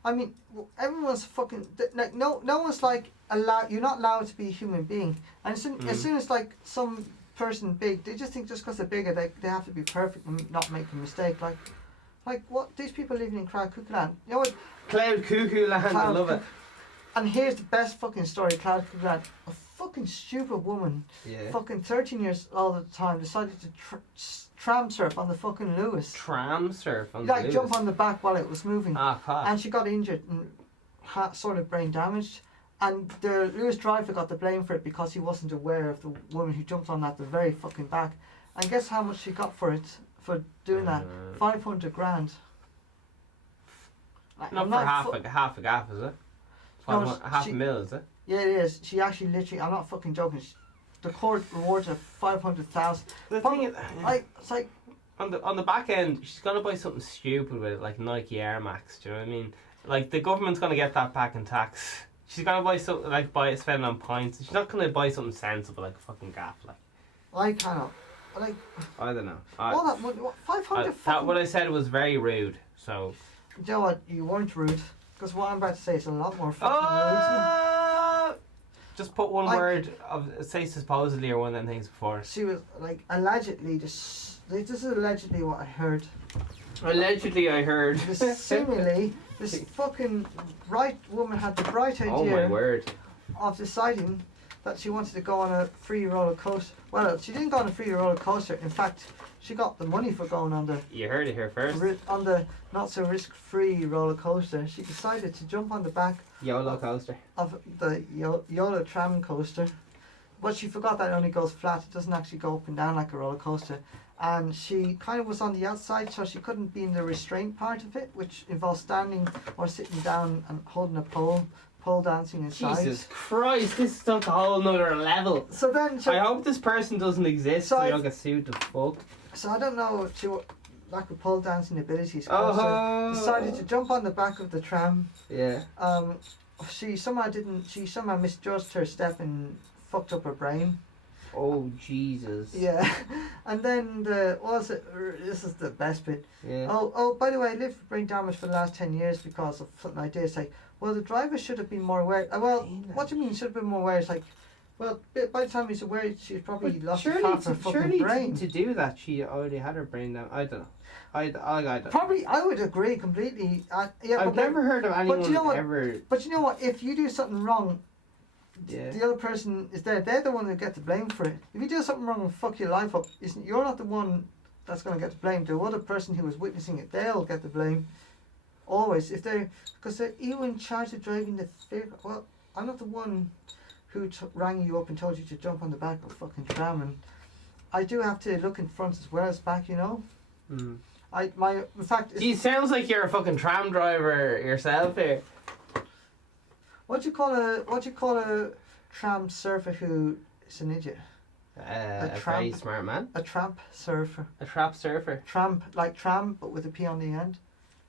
I mean, everyone's fucking like no one's like allowed. You're not allowed to be a human being, and as soon as like some person big, they just think just because they're bigger, they have to be perfect and not make a mistake. Like what these people living in Cloud Cuckoo Land. You know what? Cloud Cuckoo Land. I love it. And here's the best fucking story, Cloud Cuckoo Land. A fucking stupid woman, fucking 13 years old at the time, decided to tram surf on the fucking Lewis. Tram surf on the Lewis? Like jump on the back while it was moving. Ah, God. And she got injured and sort of brain damaged. And the Lewis driver got the blame for it because he wasn't aware of the woman who jumped on at the very fucking back. And guess how much she got for it, for doing that? 500 grand. Not for half a gaff, is it? No, half a mil, is it? Yeah, it is. She actually literally, I'm not fucking joking, the court rewards her 500,000. The thing is, it's like on the back end, she's gonna buy something stupid with it, like Nike Air Max. Do you know what I mean? Like the government's gonna get that back in tax. She's gonna buy something like spend on points. She's not gonna buy something sensible like a fucking gaff. Like I cannot. Like I don't know. All that money, 500. What I said was very rude. So you know what? You weren't rude, because what I'm about to say is a lot more fucking rude. Just put one word of say supposedly or one of them things before. She was like allegedly this is allegedly what I heard. Allegedly I heard. Seemingly this fucking woman had the bright idea. Oh my word. Of deciding that she wanted to go on a free roller coaster. Well, she didn't go on a free roller coaster. In fact, she got the money for going on the. You heard it here first. On the not so risk-free roller coaster. She decided to jump on the back. YOLO coaster. Of the YOLO tram coaster, but she forgot that it only goes flat. It doesn't actually go up and down like a roller coaster. And she kind of was on the outside, so she couldn't be in the restraint part of it, which involves standing or sitting down and holding a pole dancing inside. Jesus Christ, this is a whole nother level. So then, I hope this person doesn't exist so I don't get sued the fuck. So I don't know if she lack of pole dancing abilities. So decided to jump on the back of the tram. Yeah. She somehow misjudged her step and fucked up her brain. Oh Jesus. Yeah. And then this is the best bit. Yeah. Oh, by the way, I lived with brain damage for the last 10 years because of something I did. It's like, well, the driver should have been more aware. Well, what do you mean should have been more aware? It's like, well, by the time he's aware, she's probably lost half her fucking brain. To do that, she already had her brain down. I don't know. I don't. Probably, I would agree completely. Yeah, I've never heard of anyone ever. But you know what? If you do something wrong, yeah. The other person is there. They're the one who get the blame for it. If you do something wrong and fuck your life up, you're not the one that's going to get the blame. The other person who was witnessing it, they'll get the blame. Always, because they're you in charge of driving the vehicle. Well, I'm not the one who rang you up and told you to jump on the back of a fucking tram, and I do have to look in front as well as back, you know. Mm. In fact, it sounds like you're a fucking tram driver yourself here. What do you call a tram surfer who is an idiot? A very smart man. A tramp surfer. A trap surfer. Tramp, like tram, but with a P on the end.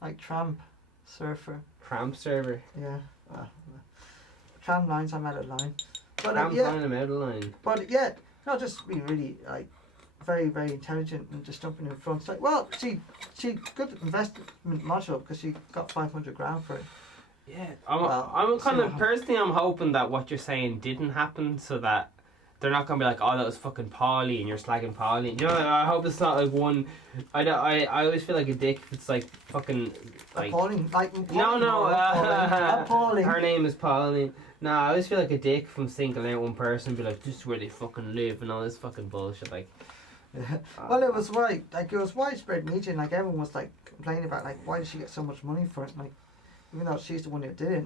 Like tramp surfer. Tramp server. Yeah. Tram lines, I'm out of line. But tram line, I'm out of line. But yeah, no, just being really like very, very intelligent and just jumping in front. It's like, well, she good investment module because she got 500 grand for it. Yeah, I'm kind of personally. I'm hoping that what you're saying didn't happen, so that they're not gonna be like, oh, that was fucking Paulie and you're slagging Paulie. You know, I hope it's not like one. I always feel like a dick if it's like fucking like. Appalling, like No. appalling. Her name is Pauline. No, I always feel like a dick from singling out one person, and be like, this is where they fucking live and all this fucking bullshit. Like, Well, it was right. Like, it was widespread media, and like everyone was like complaining about like why did she get so much money for it? Like, even though she's the one who did it.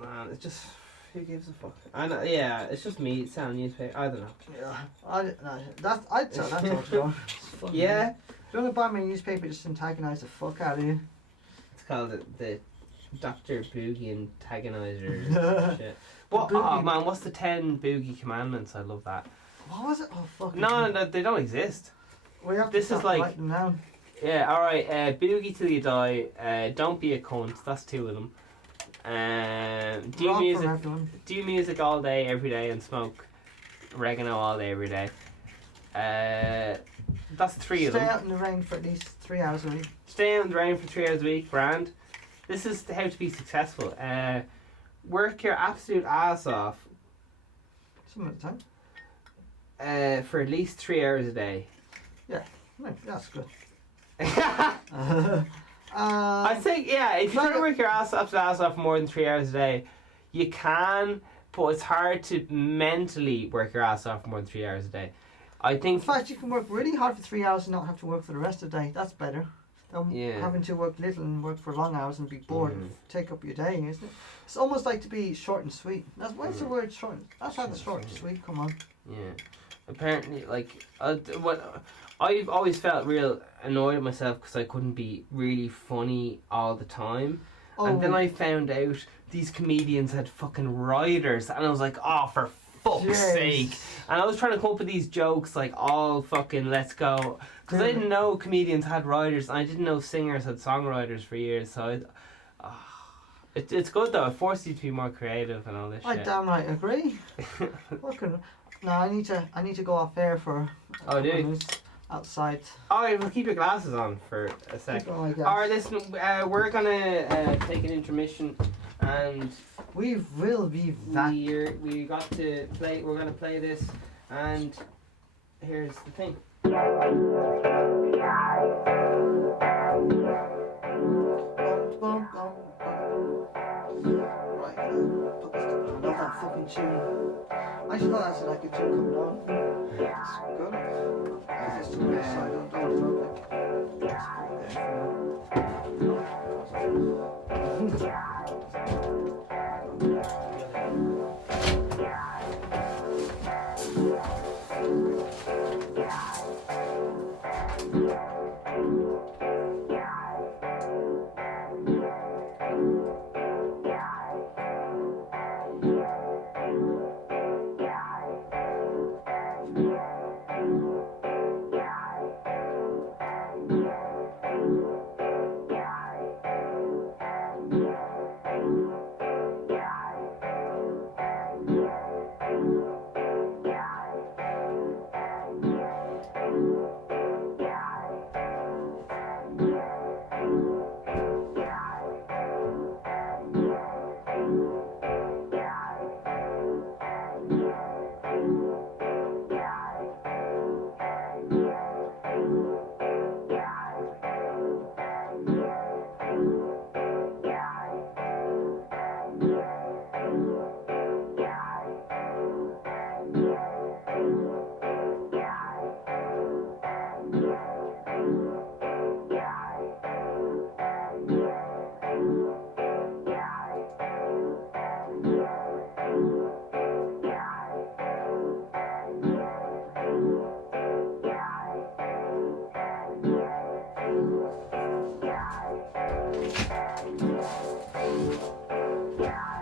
man, it's just, who gives a fuck? I know, yeah, it's just me selling newspaper. I don't know. Yeah, I'd sell that to her. Yeah. If you want to buy me a newspaper, just antagonise the fuck out of you. It's called the Dr. Boogie Antagonizer shit. What? Oh man, what's the 10 Boogie Commandments? I love that. What was it? Oh fuck. No, they don't exist. We have This to is like. write them down. Yeah, alright, boogie till you die, don't be a cunt, that's 2 of them. Do music all day, every day, and smoke oregano all day, every day. That's 3 of them. Stay out in the rain for at least 3 hours a week. Stay out in the rain for 3 hours a week, grand. This is how to be successful. Work your absolute ass off. Some of the time. For at least 3 hours a day. Yeah, no, that's good. I think, yeah, if you try to work your ass off more than 3 hours a day, you can, but it's hard to mentally work your ass off more than 3 hours a day. I think. In fact, you can work really hard for 3 hours and not have to work for the rest of the day. That's better than having to work little and work for long hours and be bored and take up your day, isn't it? It's almost like to be short and sweet. That's what's the word short. That's how the short and sweet come on. Yeah. Apparently, like, what I've always felt real annoyed at myself because I couldn't be really funny all the time. Oh. And then I found out these comedians had fucking riders, and I was like, oh, for fuck's sake. And I was trying to come up with these jokes like, all fucking let's go. Because I didn't know comedians had riders, and I didn't know singers had songwriters for years. So it's good though. It forces you to be more creative and all this shit. I damn right agree. No, I need to go off air for. Oh, do you? Outside. Alright, we'll keep your glasses on for a sec. Alright, listen, we're gonna take an intermission, and we will be back. We got to play. We're gonna play this, and here's the thing. Love that fucking tune. I just thought that's like a tune coming on. It's good. It's just a weird side. Don't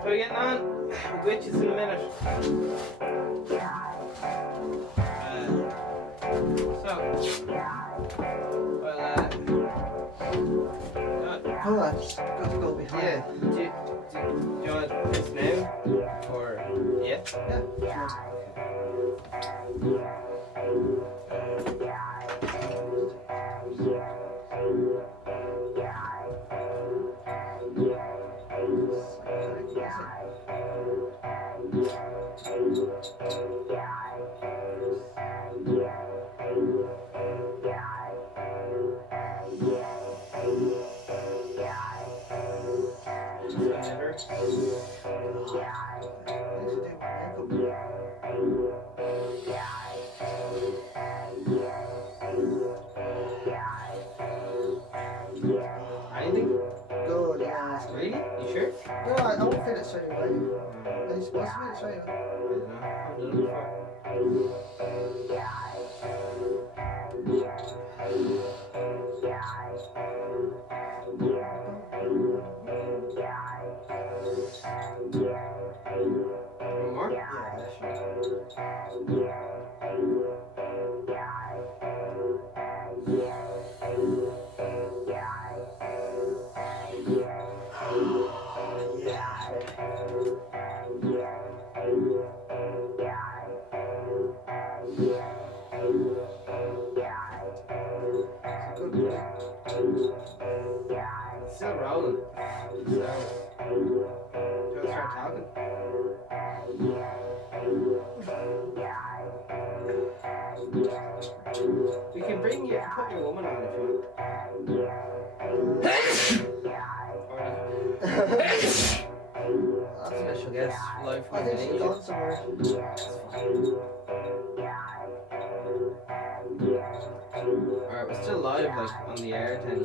So we're getting on. We'll do it just in a minute. Hold on, just got to go behind. Yeah. Do you want this now? Or yeah? Yeah. Sure. Anything? Good, yeah. Really? You sure? No, I won't feel it straight away. Are you supposed to feel it straight away? I don't know. I've done it before. One more? Yeah, sure. It's still rolling. So, do you want to start talking? We can bring you, put your woman on if you want. Special guest live I from think she's Indonesia. gone somewhere. Alright, we're still live, like, on the air thing.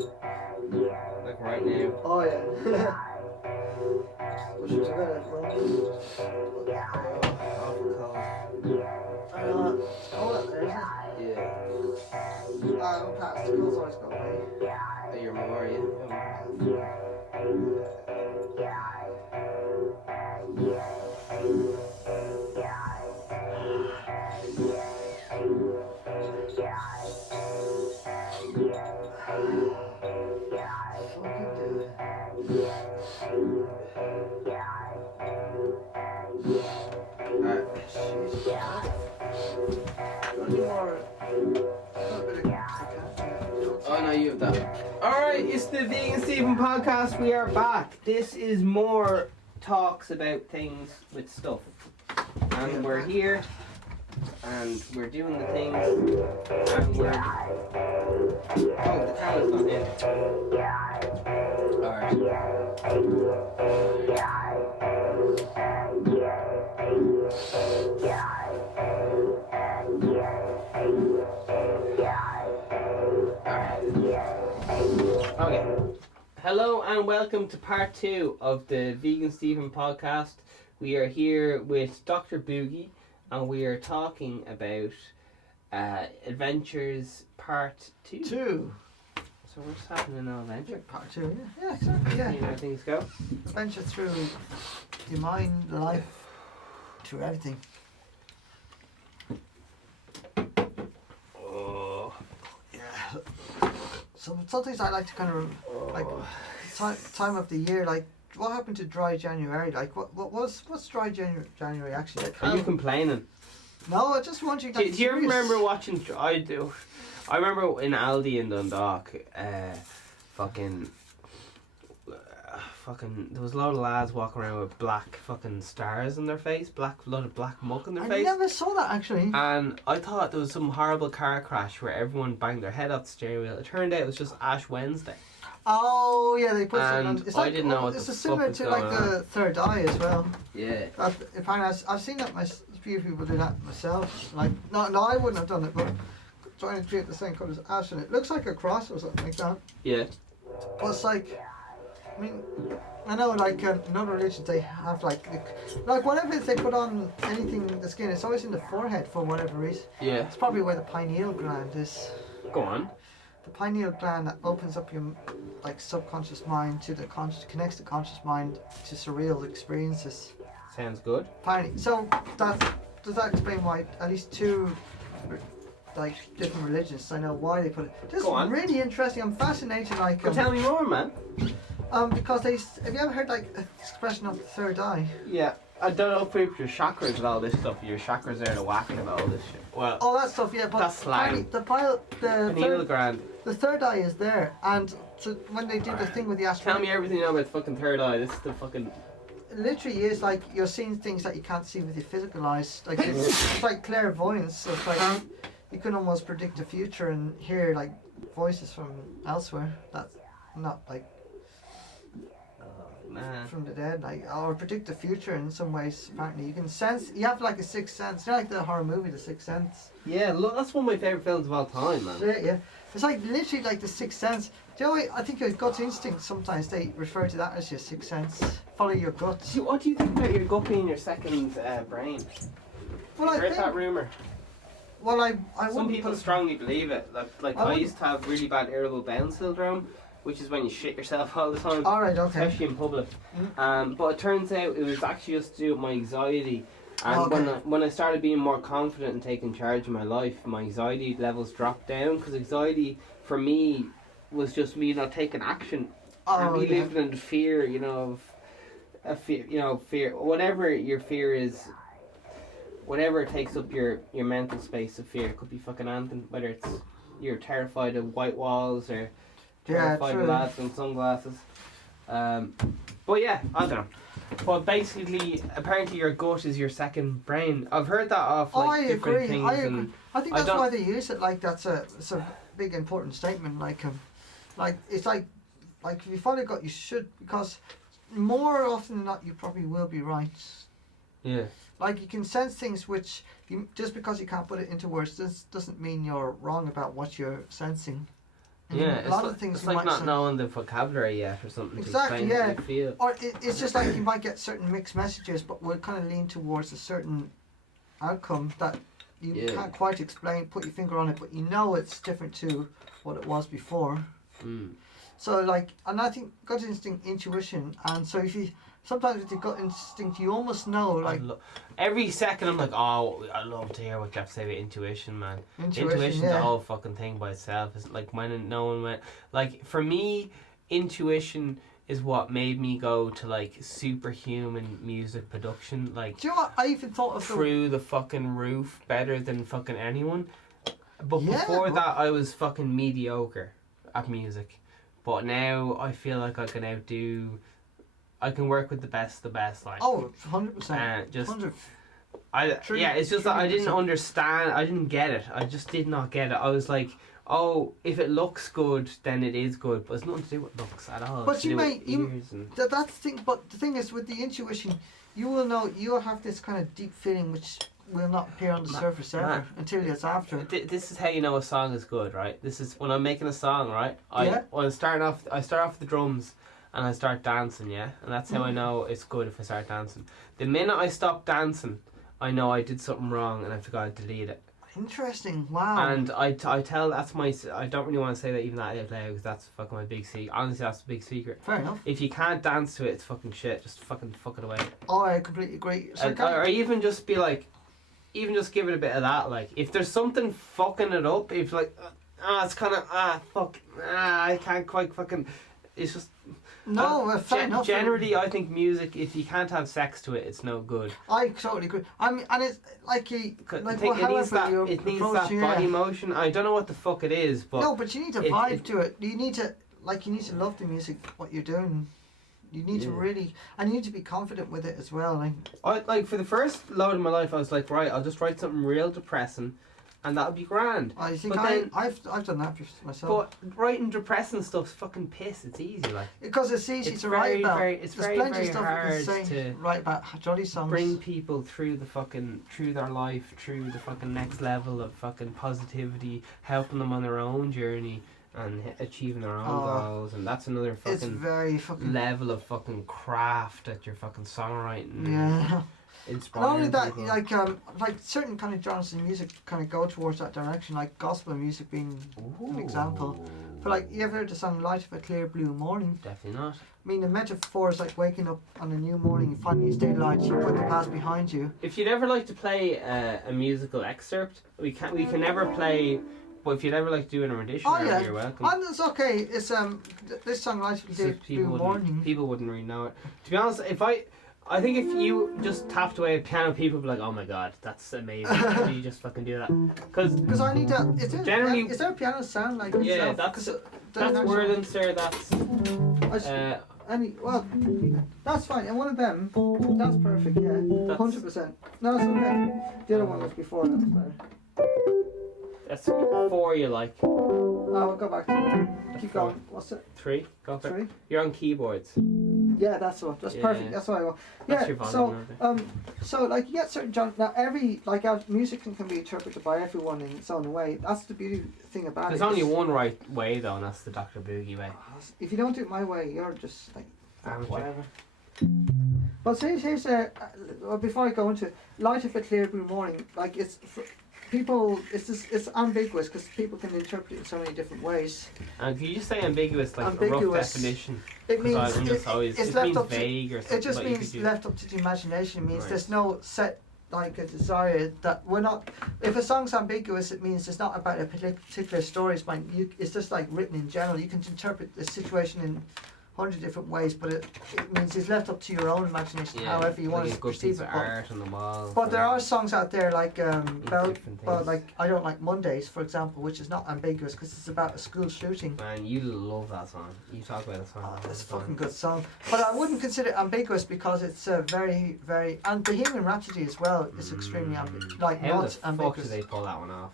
Like, right now. Oh, yeah. Well, she's a bit Awful cold. I know. It's cold up there, isn't it? Yeah. I'm past. The cold's always gone away. Oh, you're more, are you? Oh no, you have that. Alright, it's the Vegan Stephen podcast. We are back. This is more talks about things with stuff. And we're here. And we're doing the things. And we're. Oh, the camera's not in. Okay. Hello and welcome to part 2 of the Vegan Stephen podcast. We are here with Dr. Boogie and we are talking about adventures part 2. Two. So we're just having an adventure. Part 2, yeah. Yeah, exactly, yeah. See how things go. Adventure through the mind, life, through everything. Oh. Yeah. So some things I like to kind of like time of the year, like what happened to dry January? Like what's dry January actually? Like, Are you complaining? No, I just want you to. Do you remember watching? I do. I remember in Aldi in Dundalk, fucking, there was a lot of lads walking around with black fucking stars in their face, lot of black muck in their face. I never saw that actually. And I thought there was some horrible car crash where everyone banged their head off the steering wheel. It turned out it was just Ash Wednesday. Oh yeah, they put something on. It's I like, didn't know what it's the similar fuck to was like going the third eye as well. Yeah. Apparently, I've seen that. A few people do that myself. Like no, I wouldn't have done it, but trying to treat the same colour as ash, and it looks like a cross or something like that. Yeah. But it's like, I mean, I know like in other religions they have like whatever they put on anything in the skin, it's always in the forehead for whatever reason. Yeah. It's probably where the pineal gland is. Go on. The pineal gland that opens up your like subconscious mind to the connects the conscious mind to surreal experiences. Sounds good. Apparently, so does that explain why at least two like different religions? I know why they put it. This is really interesting. I'm fascinated. Like, Tell me more, man. Because have you ever heard like the expression of the third eye? Yeah. I don't know if your chakras and all this stuff. Your chakras are the whacking of all this shit. Well, all that stuff, yeah. But that's slang. The third eye is there, and so when they do the thing with the astral. Tell me everything you know about the fucking third eye. This is the fucking. It literally is like you're seeing things that you can't see with your physical eyes. Like it's like clairvoyance. So it's like you can almost predict the future and hear like voices from elsewhere. That's not like. nah. from the dead, like, or predict the future in some ways. Apparently, you can sense. You have like a sixth sense. You know, like the horror movie, The Sixth Sense. Yeah, look, that's one of my favourite films of all time, man. Yeah. It's like literally like the sixth sense. Do you know, I think your gut instinct, sometimes they refer to that as your sixth sense. Follow your gut. So what do you think about your gut being your second brain? Well, Have you I heard think, that rumour? well, I Some wouldn't people put- strongly believe it. Like I I wouldn't- used to have really bad irritable bowel syndrome, which is when you shit yourself all the time, All right, okay. especially in public. But it turns out it was actually just to do with my anxiety. And Okay. when I started being more confident and taking charge of my life, my anxiety levels dropped down. Because anxiety for me was just me not taking action. And me living in the fear, you know, of fear, whatever your fear is, whatever takes up your mental space of fear. It could be fucking anything, whether it's you're terrified of white walls or terrified of lads in sunglasses. But yeah, I don't know. But basically, apparently your gut is your second brain. I've heard that off like I different agree. things. I agree. And I think I that's don't- why they use it. Like it's a big important statement. Like it's like if you follow your gut, you should, because more often than not, you probably will be right. yeah. Like you can sense things which you, just because you can't put it into words doesn't mean you're wrong about what you're sensing. And Yeah, a lot of things it's you like might not sense. knowing the vocabulary yet or something Exactly, to explain how you feel. Or it's just like you might get certain mixed messages, but will kind of lean towards a certain outcome that you can't quite explain, put your finger on it, but you know it's different to what it was before. So like, and I think gut instinct, intuition, and so if you, sometimes with your gut instinct, you almost know, like, Every second I'm like, oh, I love to hear what you have to say about intuition, man. Intuition's a whole fucking thing by itself. It's like when no one went, like for me, intuition is what made me go to like superhuman music production, like do you know what I even thought of? through the fucking roof, better than fucking anyone. But Yeah, before but- that, I was fucking mediocre at music. But now I feel like I can outdo. I can work with the best, like. Oh, 100%. Just 100. it's just that I didn't 300%. understand. I didn't get it. I just did not get it. I was like, oh, if it looks good, then it is good. But it's nothing to do with looks at all. But It's to you do may, with you, ears and that's the thing. But the thing is, with the intuition, you will know, you'll have this kind of deep feeling which will not appear on the surface ever until it's after. This is how you know a song is good, right? This is when I'm making a song, right? When I start off with the drums and I start dancing, yeah, and that's how I know it's good if I start dancing. The minute I stop dancing, I know I did something wrong and I forgot to delete it. Interesting. Wow. And I tell that's my. I don't really want to say that even that out loud because that's fucking my big secret. Honestly, that's a big secret. Fair enough. If you can't dance to it, it's fucking shit. Just fucking fuck it away. Oh, I completely agree. So Or even just be like, even just give it a bit of that. Like, if there's something fucking it up, if like, it's kind of I can't quite fucking. It's just. no, fair enough. Generally, I think music, if you can't have sex to it, it's no good. I totally agree. I mean, and it's like you, like it needs that, you're it needs that approaching, body motion. I don't know what the fuck it is, but no, but you need to vibe to it. You need to love the music, what you're doing. You need to really, and you need to be confident with it as well. Like for the first load of my life, I was like, right, I'll just write something real depressing, and that'll be grand. I think But I've done that myself. But writing depressing stuff's fucking piss. It's easy, like. Because it's easy It's to write about. it's There's very, plenty very of stuff hard you can say, to write about jolly songs. bring people through their life, through the fucking next level of fucking positivity, helping them on their own journey and achieving their own goals, and that's another It's fucking very fucking level of fucking craft at your fucking songwriting. yeah. Inspiring Not only that, people. like certain kind of genres in music kind of go towards that direction, like gospel music being an example. But like, you ever heard the song "Light of a Clear Blue Morning"? Definitely not. I mean, the metaphor is like waking up on a new morning and finding your daylight. You put the past behind you. If you'd ever like to play a musical excerpt, we can never play. But if you'd ever like to do a rendition, you're welcome. And it's okay. It's this song "Light of a Clear Blue Morning." People wouldn't really know it. To be honest, I think if you just tapped away a piano, people would be like, "Oh my god, that's amazing!" How do you just fucking do that? Because I need to. Is there a piano sound like yeah, itself? that's Wurlitzer. That's that's fine. And one of them, that's perfect. Yeah, 100%. No, that's okay. The other one was before. That was better. That's 4 you like. Oh, we'll go back to it. Keep going. What's it? 3. Go for it. 3. You're on keyboards. Yeah, that's what. That's perfect. That's what I want. That's Yeah. your volume, So like you get certain genres. Now every like our music can be interpreted by everyone in its own way. That's the beauty thing about There's it. only one right way though, and that's the Dr. Boogie way. If you don't do it my way, you're just like Amateur. whatever. Well, so here's before I go into it, Light of a Clear Blue Morning. Like people, it's ambiguous because people can interpret it in so many different ways. And can you just say ambiguous, like a rough definition? It means it means vague or something. It just means left up to the imagination. It means there's no set like a desire that we're not. If a song's ambiguous, it means it's not about a particular story. It's just like written in general. You can interpret the situation in 100 different ways, but it means it's left up to your own imagination, however you want to perceive it. Art on the wall. But there are songs out there like like I Don't Like Mondays, for example, which is not ambiguous because it's about a school shooting. Man, you love that song. You talk about that song. Oh, that's a fucking good song. But I wouldn't consider it ambiguous because it's very, very, and Bohemian Rhapsody as well is extremely ambiguous. Like how not the ambiguous. fuck did they pull that one off?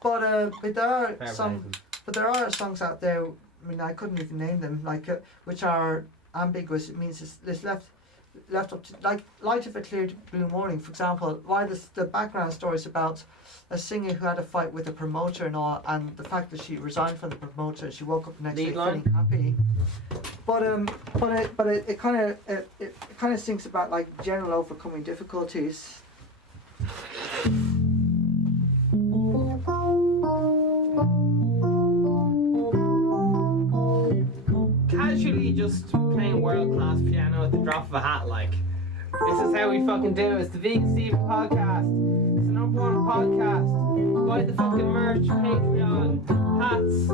But there are Fair but there are songs out there. I mean, I couldn't even name them, like which are ambiguous. It means it's left up to, like Light of a Clear Blue Morning, for example. Why the background story is about a singer who had a fight with a promoter and all, and the fact that she resigned from the promoter and she woke up the next day feeling happy. But it kind of sings about like general overcoming difficulties. Casually just playing world-class piano at the drop of a hat, like. This is how we fucking do it. It's the Vegan Steven podcast. It's the #1 podcast. Buy the fucking merch, Patreon, hats,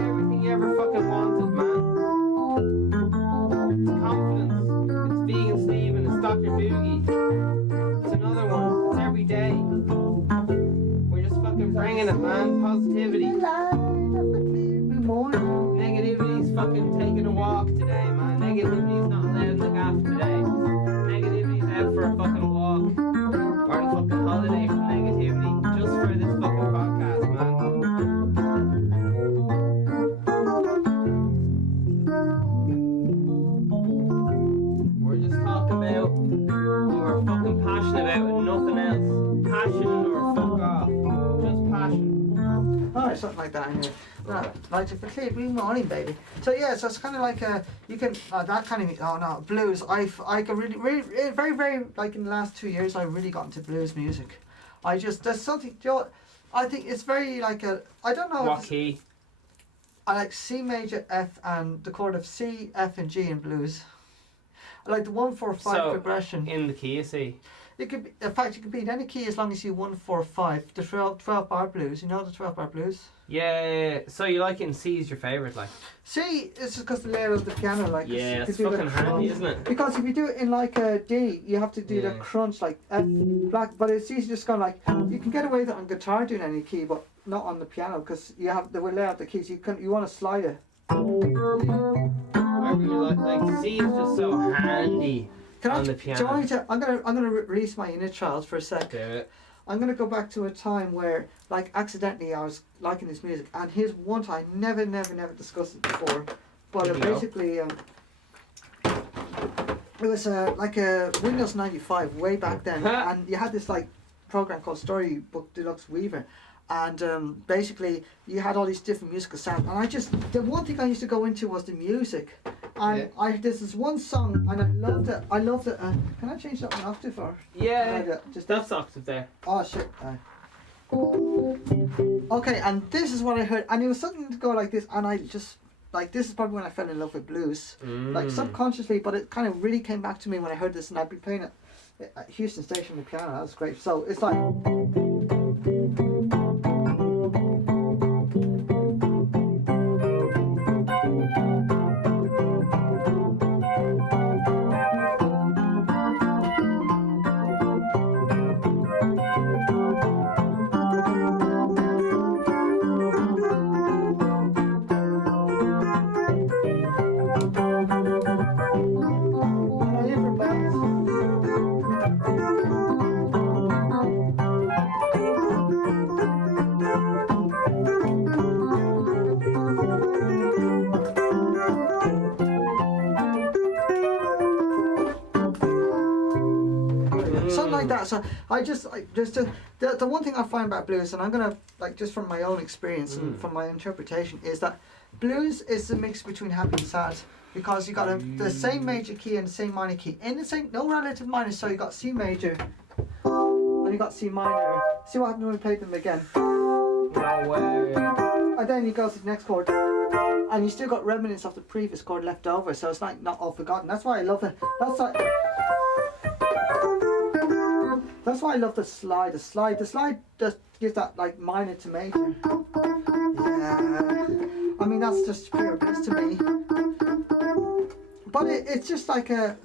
everything you ever fucking wanted, man. It's confidence. It's Vegan Steven. It's Dr. Boogie. It's another one. It's every day. We're just fucking bringing it, man. Positivity. Negativity's fucking taking a walk today, man. Negativity's not allowed in the gaff today. Negativity's out for a fucking walk. Or on a fucking holiday from negativity. Just for this fucking podcast, man. We're just talking about what we're fucking passionate about and nothing else. Passion or fuck off. Just passion. Alright, something like that anyway. Light of a Clear Blue Morning, baby. So yeah, so it's kind of like you can that kind of blues. I can really very like in the last 2 years I really got into blues music. There's something. I think it's very like I don't know. What key? I like C major, F, and the chord of C, F, and G in blues. I like the 1-4-5 progression. In the key, you see. It could be, in fact, it could be in any key as long as you 1-4-5. The 12 bar blues. You know the 12 bar blues. Yeah, so you like it in C is your favourite, like? C, it's just because the layer of the piano, like. Yeah, it's fucking handy, isn't it? Because if you do it in like a D, you have to do the crunch like F black. But it's easy just going like you can get away with it on guitar doing any key, but not on the piano because you have the layout the keys. You want to slide it. I really like C is just so handy on the piano. Do you want me to, I'm gonna release my inner child for a sec. Do it. I'm going to go back to a time where, like, accidentally I was liking this music, and here's one time, never discussed it before, but basically, it was like a Windows 95 way back then, and you had this, like, program called Storybook Deluxe Weaver, and basically you had all these different musical sounds, and the one thing I used to go into was the music, and there's this one song, and I loved it, can I change that one octave or? Yeah, that's octave there. Oh shit. Okay, and this is what I heard, and it was something to go like this, and I just, like, this is probably when I fell in love with blues, like subconsciously, but it kind of really came back to me when I heard this, and I've been playing it at Houston Station on the piano. That was great. So it's like. that. So just the one thing I find about blues, and I'm gonna like just from my own experience and from my interpretation, is that blues is the mix between happy and sad. Because you got the same major key and the same minor key in the same, no relative minor. So you got C major and you got C minor. See what happens when we play them again? No way. And then you go to the next chord, and you still got remnants of the previous chord left over. So it's like not all forgotten. That's why I love it. That's why I love the slide. The slide just gives that like minor to major. Yeah. I mean that's just pure bliss to me. But it's just like to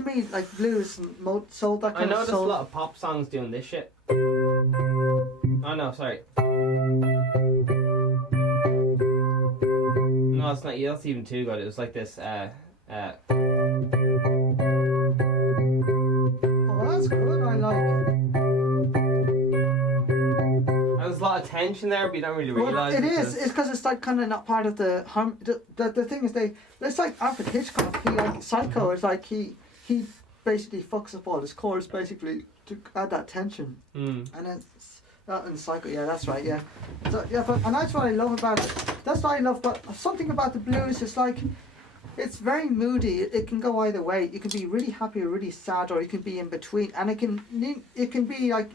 me like blues and soul, that kind I know of there's a soul. lot of pop songs doing this shit. Oh no, sorry. No, it's not. That's even too good. It was like this. Oh, that's good. I like it. There's a lot of tension there, but you don't really Well, realise it is. It's because it's like kind of not part of the harm. The thing is it's like Alfred Hitchcock. He like Psycho. It's like he basically fucks up all his chords basically to add that tension. And then that in Psycho. Yeah, that's right. Yeah. So yeah, and that's what I love about it. That's what I love. But something about the blues is like it's very moody. It can go either way. You can be really happy or really sad, or you can be in between. And it can be like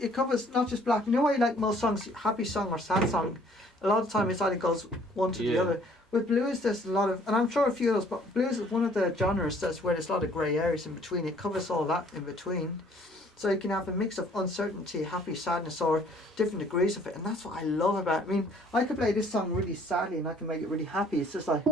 it covers not just black. You know why like most songs, happy song or sad song, a lot of the time it's either goes one to the other. With blues there's a lot of, and I'm sure a few of those, but blues is one of the genres that's where there's a lot of grey areas in between. It covers all that in between. So you can have a mix of uncertainty, happy, sadness, or different degrees of it, and that's what I love about it. I mean, I could play this song really sadly and I can make it really happy. It's just like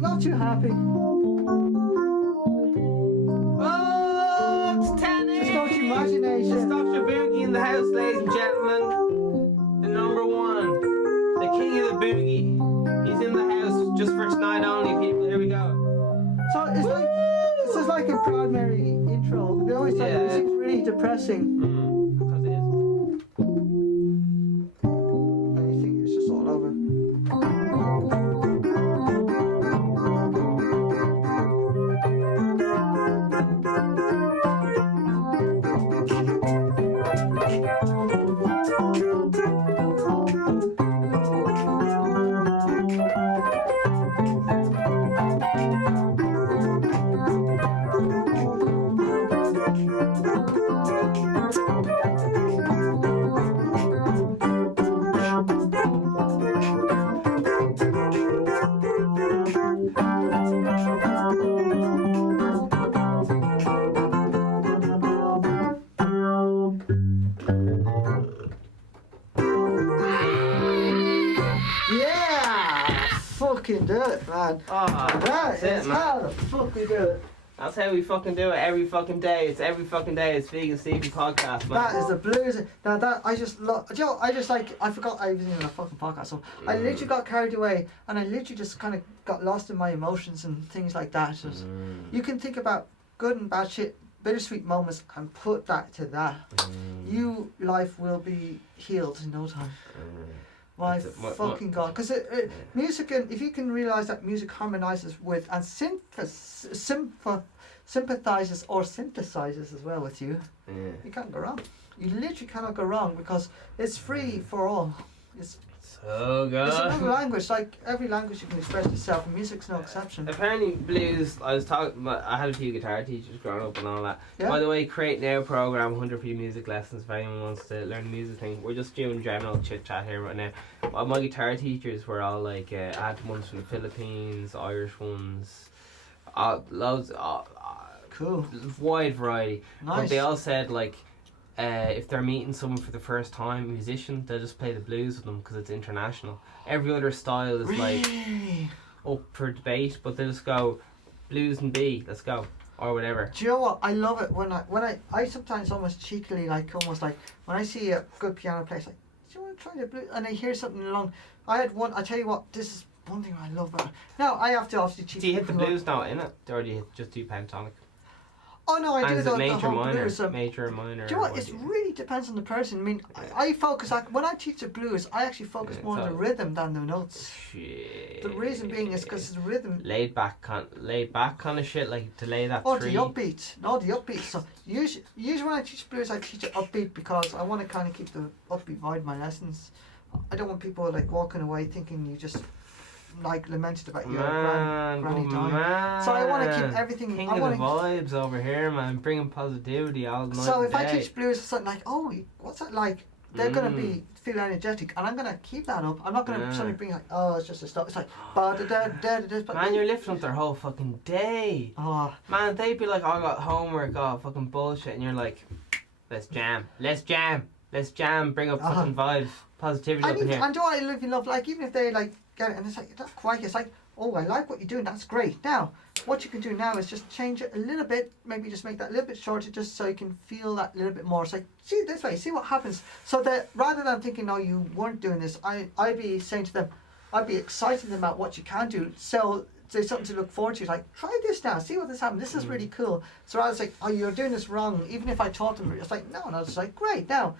not too happy. Oh, it's Tanny! Just go to imagination. It's Dr. Boogie in the house, ladies and gentlemen. The number one. The king of the boogie. He's in the house just for tonight only, people. Here we go. So it's like this is like a Proud Mary intro. They always say this is really depressing. Because it is. And you think it's just all over. Fucking do it, man. That is how the fuck we do it. That's how we fucking do it every fucking day. It's every fucking day. It's Vegan Stephen podcast, man. That is the blues. Now that I just love. You know, I just like. I forgot I was in a fucking podcast. So I literally got carried away, and I literally just kind of got lost in my emotions and things like that. Just, you can think about good and bad shit, bittersweet moments, and put that to that. Life will be healed in no time. My fucking God. Because music, if you can realise that music harmonises with and sympathises or synthesises as well with you, you can't go wrong. You literally cannot go wrong because it's free for all. It's so good. It's another language. Like every language you can express yourself, and music's no exception. Apparently blues, I had a few guitar teachers growing up and all that. Yeah. By the way, Create Now program, 100 free music lessons if anyone wants to learn the music thing. We're just doing general chit chat here right now. My guitar teachers were all like, I had ones from the Philippines, Irish ones, loads, cool, wide variety. Nice. But they all said like, if they're meeting someone for the first time, musician, they'll just play the blues with them because it's international. Every other style is like up for debate, but they just go blues and B, let's go, or whatever. Do you know what? I love it when I sometimes almost cheekily almost like when I see a good piano player, it's like, do you want to try the blues? And I hear something along. I had one. I tell you what, this is one thing I love about it. Now, I have to obviously teach Do you hit the people- blues note in it, or do you just do pentatonic? Oh no, I And do is the it major, whole minor, blues. major, minor? Do you know what? or It do you- really depends on the person. I mean, I focus when I teach the blues, I actually focus Yeah, more on the so- rhythm than the notes. Shit. The reason being is because the rhythm. laid back kind of shit, like to lay that Oh, three. the upbeat. No, the upbeat. So usually when I teach blues, I teach it upbeat because I want to kind of keep the upbeat vibe in my lessons. I don't want people like walking away thinking you just like lamented about your granny good dying. man. So I want to keep everything. King I of want the vibes over here, man. Bringing positivity all night. So if and I day. teach blues, it's something like, oh, what's that like? They're gonna be feel energetic, and I'm gonna keep that up. I'm not gonna suddenly bring like, oh, it's just a stop. It's like, Man, you're lifting up their whole fucking day. Oh, Man, they'd be like, oh, I got homework, oh, fucking bullshit, and you're like, let's jam, bring up fucking vibes, positivity up in here. and do I live in love? Like even if they like get it, and it's like that's quiet. It's like, oh, I like what you're doing. That's great. Now, what you can do now is just change it a little bit. Maybe just make that a little bit shorter, just so you can feel that a little bit more. It's like, see it this way, see what happens. So that rather than thinking, no, you weren't doing this, I'd be saying to them, I'd be exciting them about what you can do. So there's something to look forward to. Like, try this now, see what this happens. This is really cool. So I was like, oh, you're doing this wrong. Even if I taught them, it's like, no, and I was like, great. Now,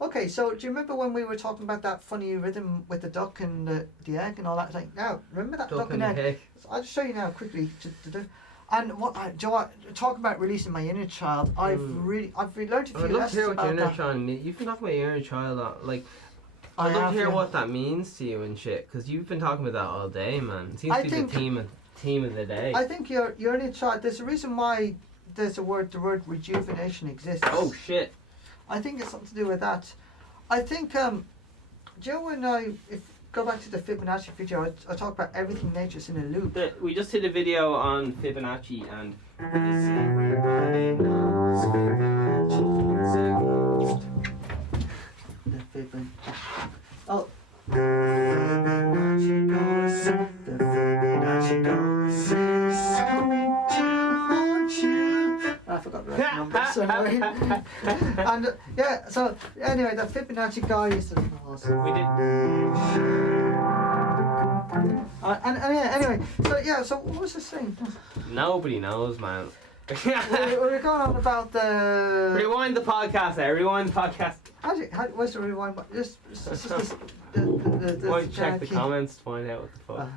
okay, so do you remember when we were talking about that funny rhythm with the duck and the egg and all that? It's like, now, remember that duck and egg? So I'll just show you now quickly to do. And what do you know what, talk about releasing my inner child. I've learned a few lessons I'd love to hear what your inner about that. child means. You've been talking about your inner child, like, I'd I love have, to hear yeah. what that means to you and shit, because you've been talking about that all day, man. It seems I to be think- the theme of the day. I think your inner child. There's a reason why the word rejuvenation exists. Oh shit! I think it's something to do with that. I think do you know when go back to the Fibonacci video, I talk about everything nature's in a loop. We just did a video on Fibonacci and. The Fibonacci. Oh. The Fibonacci goes. The Fibonacci goes. It's coming to haunt you. I forgot the right number. Sorry. And yeah, so anyway, the Fibonacci guy is the. We did. And yeah, anyway, so yeah, so what was I saying? Nobody knows, man. we were going on about the. Rewind the podcast there. Rewind the podcast. What's the rewind? Just Why don't you check the comments to find out what the fuck.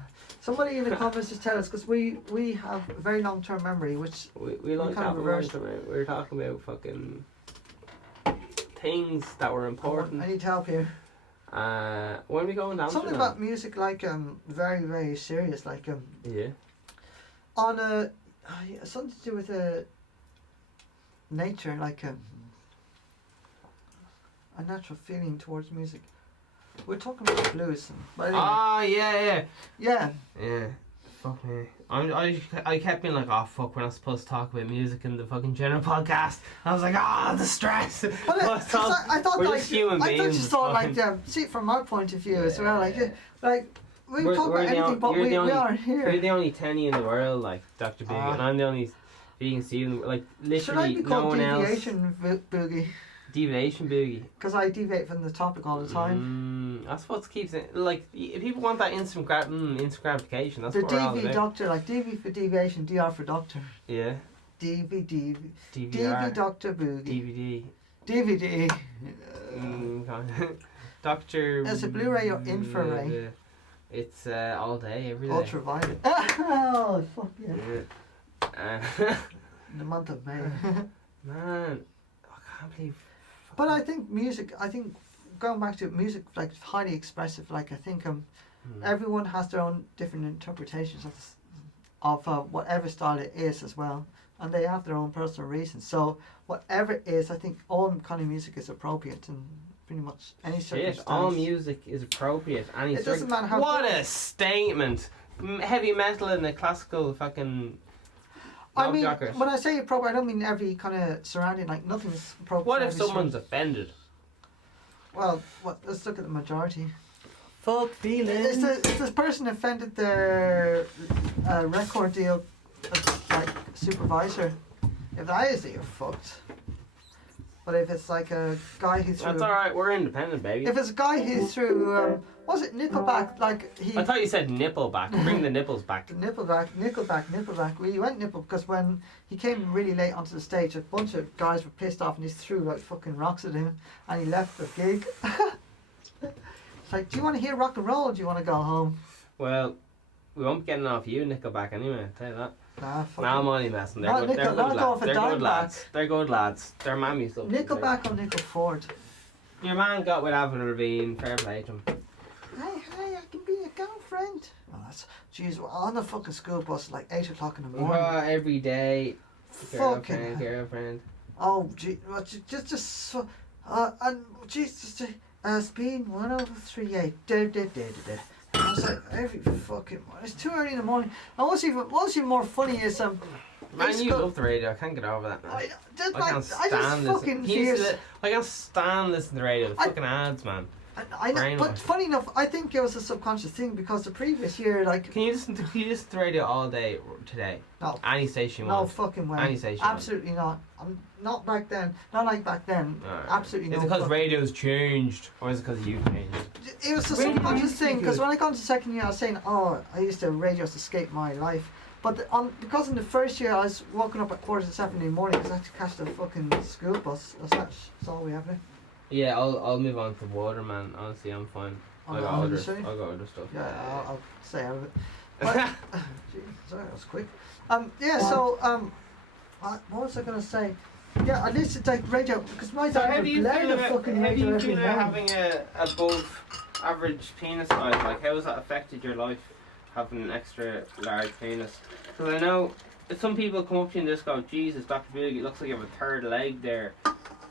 Somebody in the comments just tell us, because we have a very long term memory, which We like kind that. of We reversed. were talking about fucking things that were important. I need help here. When are we going down? Something about music, like very very serious, like Yeah. on a something to do with nature, like a natural feeling towards music. We're talking about blues, but anyway, Yeah. yeah. Fuck me. I kept being like, oh fuck, we're not supposed to talk about music in the fucking general podcast. I was like, the stress. But I thought we're like just human I beings. just thought fine. like see it from our point of view as well, like we We're- talk we're about the anything, but you're we the only- are here. You're the only Tenny in the world, like Dr. Big, and I'm the only vegan Steven. Like Should I literally be no called one else. deviation boogie? Deviation boogie. Because I deviate from the topic all the time. That's what keeps it. Like if people want that instant gratification. That's The what we're all DV about. doctor, like DV for deviation, DR for doctor. Yeah. DV DVR. doctor boogie. DVD. DVD. Doctor. Is it Blu-ray or infrared? It's all day, every day. Ultraviolet. Oh fuck yeah. Yeah. In the month of May. Man, I can't believe. But I think music. I think going back to music, like highly expressive. Like I think everyone has their own different interpretations of whatever style it is as well, and they have their own personal reasons. So whatever it is, I think all kind of music is appropriate and pretty much any circumstance. All music is appropriate. Any It doesn't matter how. What a statement! Heavy metal and the classical fucking. I mean, knockjockers. when I say appropriate, I don't mean every kind of surrounding. Like nothing's appropriate. What for if every someone's offended? Well, let's look at the majority. Fuck feelings. If this person offended their record deal like supervisor, if that is it, you're fucked. But if it's like a guy who threw... That's alright, we're independent, baby. If it's a guy who threw, was it Nickelback? Like he... I thought you said nipple back. Bring the nipples back. Nickelback. Well, he went nipple because when he came really late onto the stage, a bunch of guys were pissed off and he threw like fucking rocks at him and he left the gig. It's like, do you want to hear rock and roll or do you want to go home? Well, we won't be getting off you, Nickelback, anyway, I'll tell you that. Nah, fuck I'm only messing. They're Not good, Nickel- they're not good going lads. for They're good Dimebag. lads. They're good lads. They're mammy stuff. Nickelback or Nickel Ford? Your man got with Avril Lavigne. Fair play to him. Hey, I can be your girlfriend. Oh, that's... Jeez, we're on the fucking school bus at like 8 o'clock in the morning. Every day. Fucking... Girlfriend. Oh, gee, well, just... and, Jesus, speed 1038. I was like, every fucking morning. It's too early in the morning. And what's even more funny is Man, you love the radio. I can't get over that, man. I can't just stand this. fucking fierce. I can't stand listening to the radio. The fucking ads, man. I know, Brainwash. but funny enough, I think it was a subconscious thing because the previous year, like... Can you listen to the radio all day today? No. Any station you No want. fucking way. Any station. Absolutely not. Not back then. Not like back then. Alright. Absolutely Is no. it because fucking- radio's changed, or is it because you've changed? It was a Radio subconscious used to be thing because good. when I got into second year, I was saying, "Oh, I used to radios escape my life." But because in the first year I was waking up at 6:45 in the morning because I had to catch the fucking school bus. That's all we have now. Yeah, I'll move on to water, man. Honestly, I'm fine. Oh, I got no, other, you sure? I got other stuff. Yeah, I'll stay out of it. But, gee, sorry, that was quick. Yeah. So what was I gonna say? Yeah, at least it's like radio because my So dad how would do you blare feel the about, fucking how do radio you every feel about morning. having a above average penis size? Like, how has that affected your life, having an extra large penis? Because I know some people come up to you and just go, Jesus, Dr. Boogie, it looks like you have a third leg there.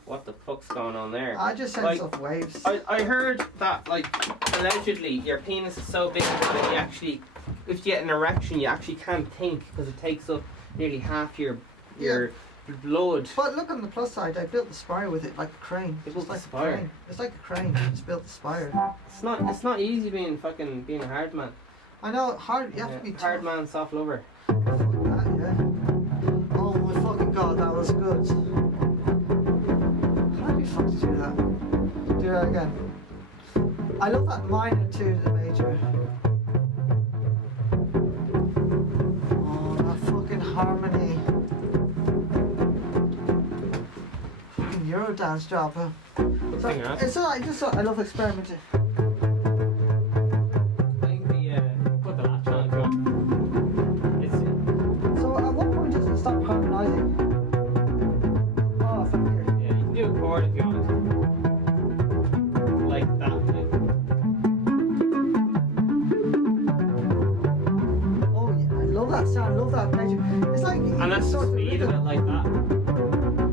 What the fuck's going on there? I just sense Like, off waves. I heard that, like, allegedly your penis is so big that you actually, if you get an erection, you actually can't think because it takes up nearly half your blood. But look on the plus side, I built the spire with it like a crane. You built It's like the spire? a crane. It's like a crane. Just built the spire. It's not easy being a hard man. I know, hard. You have to be hard tough. man, soft lover. Fuck that, yeah. Oh my fucking god, that was good. How do you fucking do that? Do that again. I love that minor to the major. Oh, that fucking harmony. Fucking Eurodance job, huh? So, Thing, huh? it's alright, just I love experimenting. I think put the latch on good. So at what point does it stop harmonizing? Oh, from here. Yeah, you can do a chord if you want. Like that. Oh yeah, I love that sound, I love that major. It's like And that's the sort of speed of rhythm. it, like that.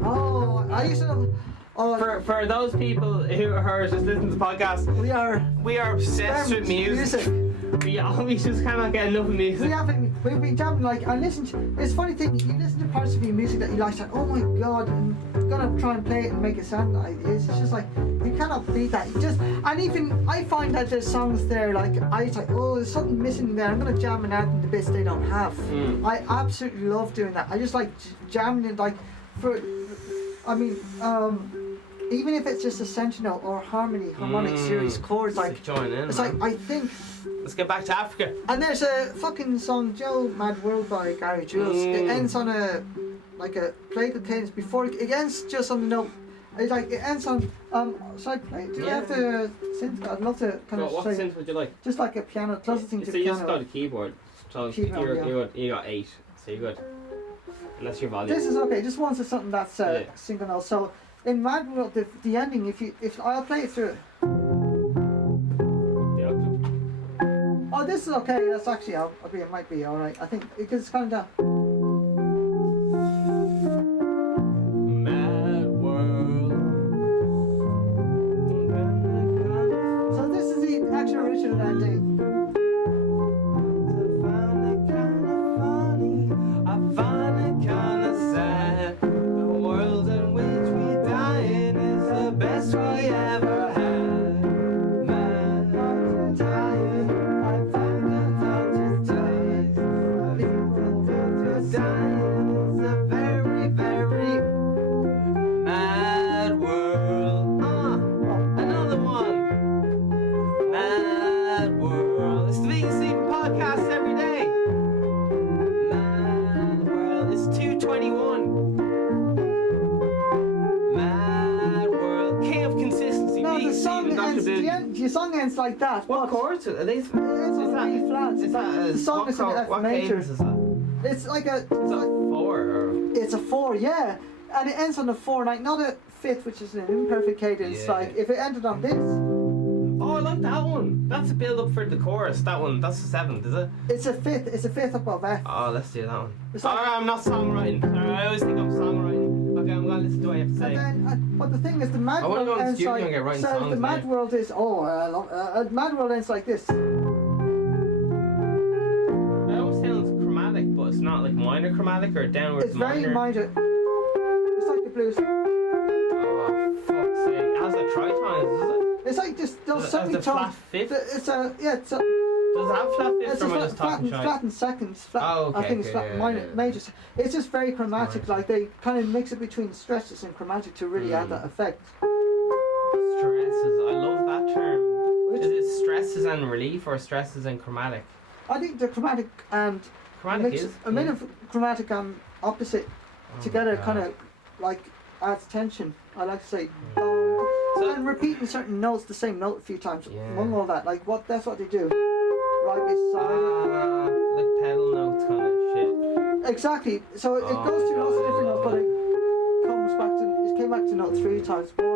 Oh, I used to know. Oh, For those people who are just listening to the podcast, we are obsessed with music. We always just cannot get enough of music. We've been jamming like I listen to. It's a funny thing. You listen to parts of your music that you like. Oh my god! And you're gonna try and play it and make it sound like it is. It's just like you cannot beat that. You just and even I find that there's songs there like I was like there's something missing there. I'm gonna jam it out in the bits they don't have. I absolutely love doing that. I just like jamming it like for. I mean. Even if it's just a sentinel or harmonic series chords, like Join in, it's man. like I think. Let's get back to Africa. And there's a fucking song, Joe Mad World by Gary Jules. It ends on a play the cadence before it ends just on the note. It's like it ends on should I play? Do I have the synth? I'd love to kind of What say synth would you like? just like a piano, closest thing to So you just got piano. a keyboard. So Keyboard, you got 8. So you're good. Unless your volume. This is okay. Just once it's something that's Yeah. single note. So in Mad World, the ending, if I'll play it through. The octave. Oh, this is okay. That's actually it might be all right. I think because it's kind of down. Mad world. So this is the actual original ending. I find it kinda sad. The world in which we die in is the best we ever had. Mad, tired, I find it hard to taste. the song ends like that. What chords are these? It's a B flat. Is that the song is in F major. Cadence is that? It's like a. Is that 4 or? It's a 4, yeah, and it ends on a 4, like not a 5th, which is an imperfect cadence. Yeah. Like if it ended on this. Oh, I like that one. That's a build up for the chorus. That one. That's the 7th, is it? It's a 5th. It's a 5th above F. Oh, let's do that one. It's like, I'm not songwriting. Sorry, I always think I'm songwriting. Okay, I'm gonna listen to what I have to say. And then, but the thing is, the Mad I wanna World go in the ends studio like. and get writing So songs the Mad now. World is Mad World ends like this. That almost sounds chromatic, but it's not like minor chromatic or downwards It's very minor. minor. It's like the blues. Oh, fuck's sake. It has like tritones, does it? It's like this. Those Does it have the flat fifth? It's a yeah. It's a. Does it have flat fifth It's or a am I just talking shite? flat and seconds. Flat, Oh, okay, I think it's okay, flat yeah, minor, yeah. major. It's just very chromatic. Chromatic. Like they kind of mix it between stresses and chromatic to really add that effect. Stresses. I love that term. Which- Is it stresses and relief or stresses and chromatic? I think the chromatic and Chromatic mix is. a bit of chromatic and opposite Oh together my kind God. of like adds tension. I like to say. So- And repeating certain notes, the same note a few times. Yeah. Among all that, like that's what they do. Right beside. Like pedal notes kind of shit. Exactly. So it Oh, goes through lots of different notes, but God. it comes back to. It came back to note 3 times. 1,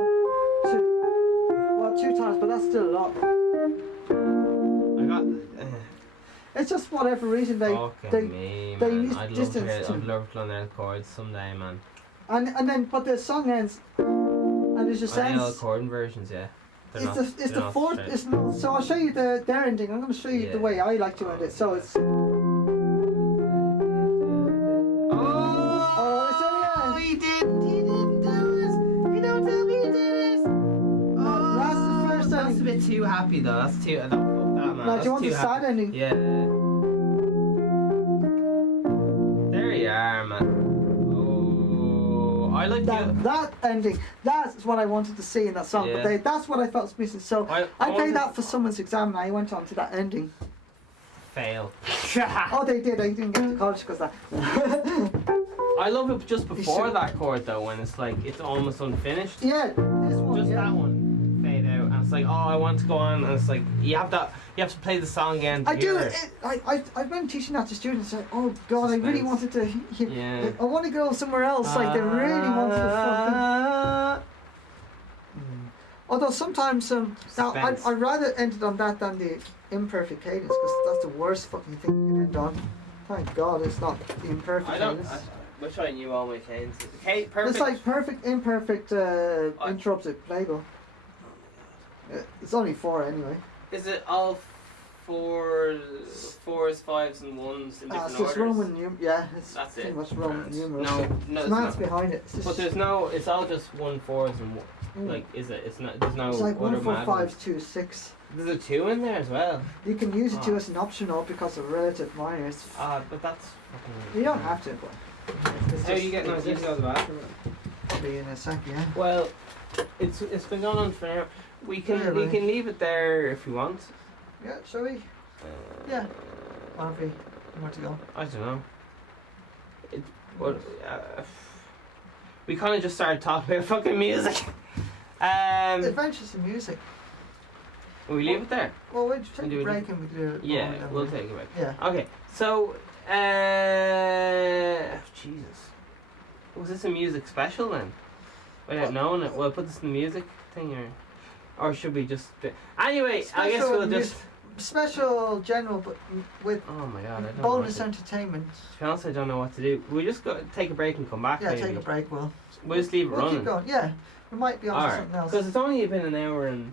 2. Well, 2 times, but that's still a lot. I got. It's just whatever reason they Fucking me, they man. use I'd love to distance hear. to- I'd love to learn L chords someday, man. and then but the song ends, and there's a I know L sense. chord versions, yeah. They're not- It's they're the not 4th. straight. It's not, so I'll show you their ending. I'm going to show you Yeah. the way I like to end it. So it's. Oh, it's in the end. he didn't do this. You don't tell me he did this. Oh, That's the first That's a ending. bit too happy though. That's too. Fuck that, man. Now, That's do you want too the sad happy. ending? Yeah. There you are, man. Oh, I like the. That ending, that's what I wanted to see in that song. Yeah. But that's what I felt was missing. So I I wanted- played that for someone's exam, and I went on to that ending. Fail. Oh, they did. I didn't get to college because that. I love it just before should- that chord though, when it's like it's almost unfinished. Yeah, this one. Just yeah. that one fade out, and it's like, oh, I want to go on, and it's like you have to play the song again. To I do. hear it. I've been teaching that to students. Like, oh God, I really Suspense. wanted to. Yeah. I want to go somewhere else. Like they really wanted to. Fucking, although sometimes now Suspense. I'd rather end it on that than the imperfect cadence because that's the worst fucking thing you can end on. Thank God it's not the imperfect I don't. cadence. I wish I knew all my cadences. Okay, perfect. It's like perfect, imperfect, interrupted plagal. It's only 4 anyway. Is it all fours, 5s, and 1s in different It's just orders? Roman yeah, it's That's pretty it. much Roman Grand. numerals. No, It's it's maths not. behind it. It's just, But there's no. It's all just 1 4s and 1. Mm. Like, is it? It's not. There's no. it's like 1 other 4 mad 5 ones. 2 6. There's a 2 in there as well. You can use it Oh. too as an optional because of relative minor. It's, But that's. Fucking you don't have to, but. It's How are just- you getting on? it's You to just- go to the bathroom? Probably in a sec, yeah. Well, it's been going on for now. We can Yeah, we right. can leave it there if you want. Yeah, shall we? Yeah. Where we want to go? I don't know. But we kind of just started talking about fucking music. Adventures in music. Will we leave it there? Well, we'll And take do a it- break and we do it. Yeah, we'll take a break. Yeah. Okay, so Jesus, was this a music special then? Without knowing it, we'll put this in the music thing, or should we just? Anyway, I guess Special we'll just. Special general, but with Oh my god, I don't know. bonus what to, entertainment. to be honest, I don't know what to do. We just go take a break and come back. Yeah, maybe. take a break. We'll We'll just leave it keep running. going. Yeah, we might be on to Alright, something else. because it's only been an hour and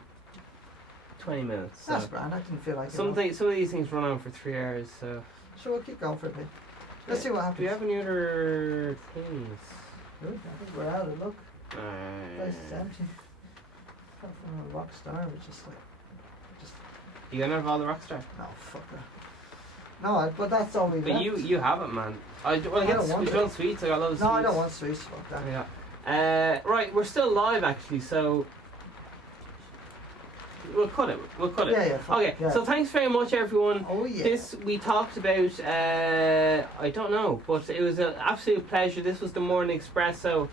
20 minutes. So That's grand. I didn't feel like it. some of these things run on for 3 hours. So So we'll keep going for a bit. Let's Yeah. see what do happens. you have any other things? Good. I think we're out of luck. The place is Uh, empty. Apart from a rock star, which is like, you gonna have all the Rockstar? no, fuck that. No, but that's all we But left. you have it, man. Well, I I don't get want we've it. done sweets. I got loads of No, sweets. I don't want sweets. Fuck that. Yeah. Right, we're still live actually, so we'll cut it. Yeah, yeah. Fuck, Okay, yeah. so thanks very much, everyone. Oh yeah. This we talked about. I don't know, but it was an absolute pleasure. This was the Morning Espresso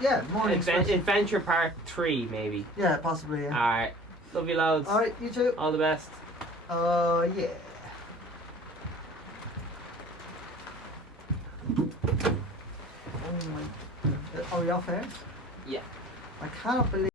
Yeah, morning. espresso. Adventure Part 3, maybe. Yeah, possibly. Yeah. Alright. Love you loads. Alright, you too. All the best. Yeah. Oh my. Are we off air? Yeah. I cannot believe.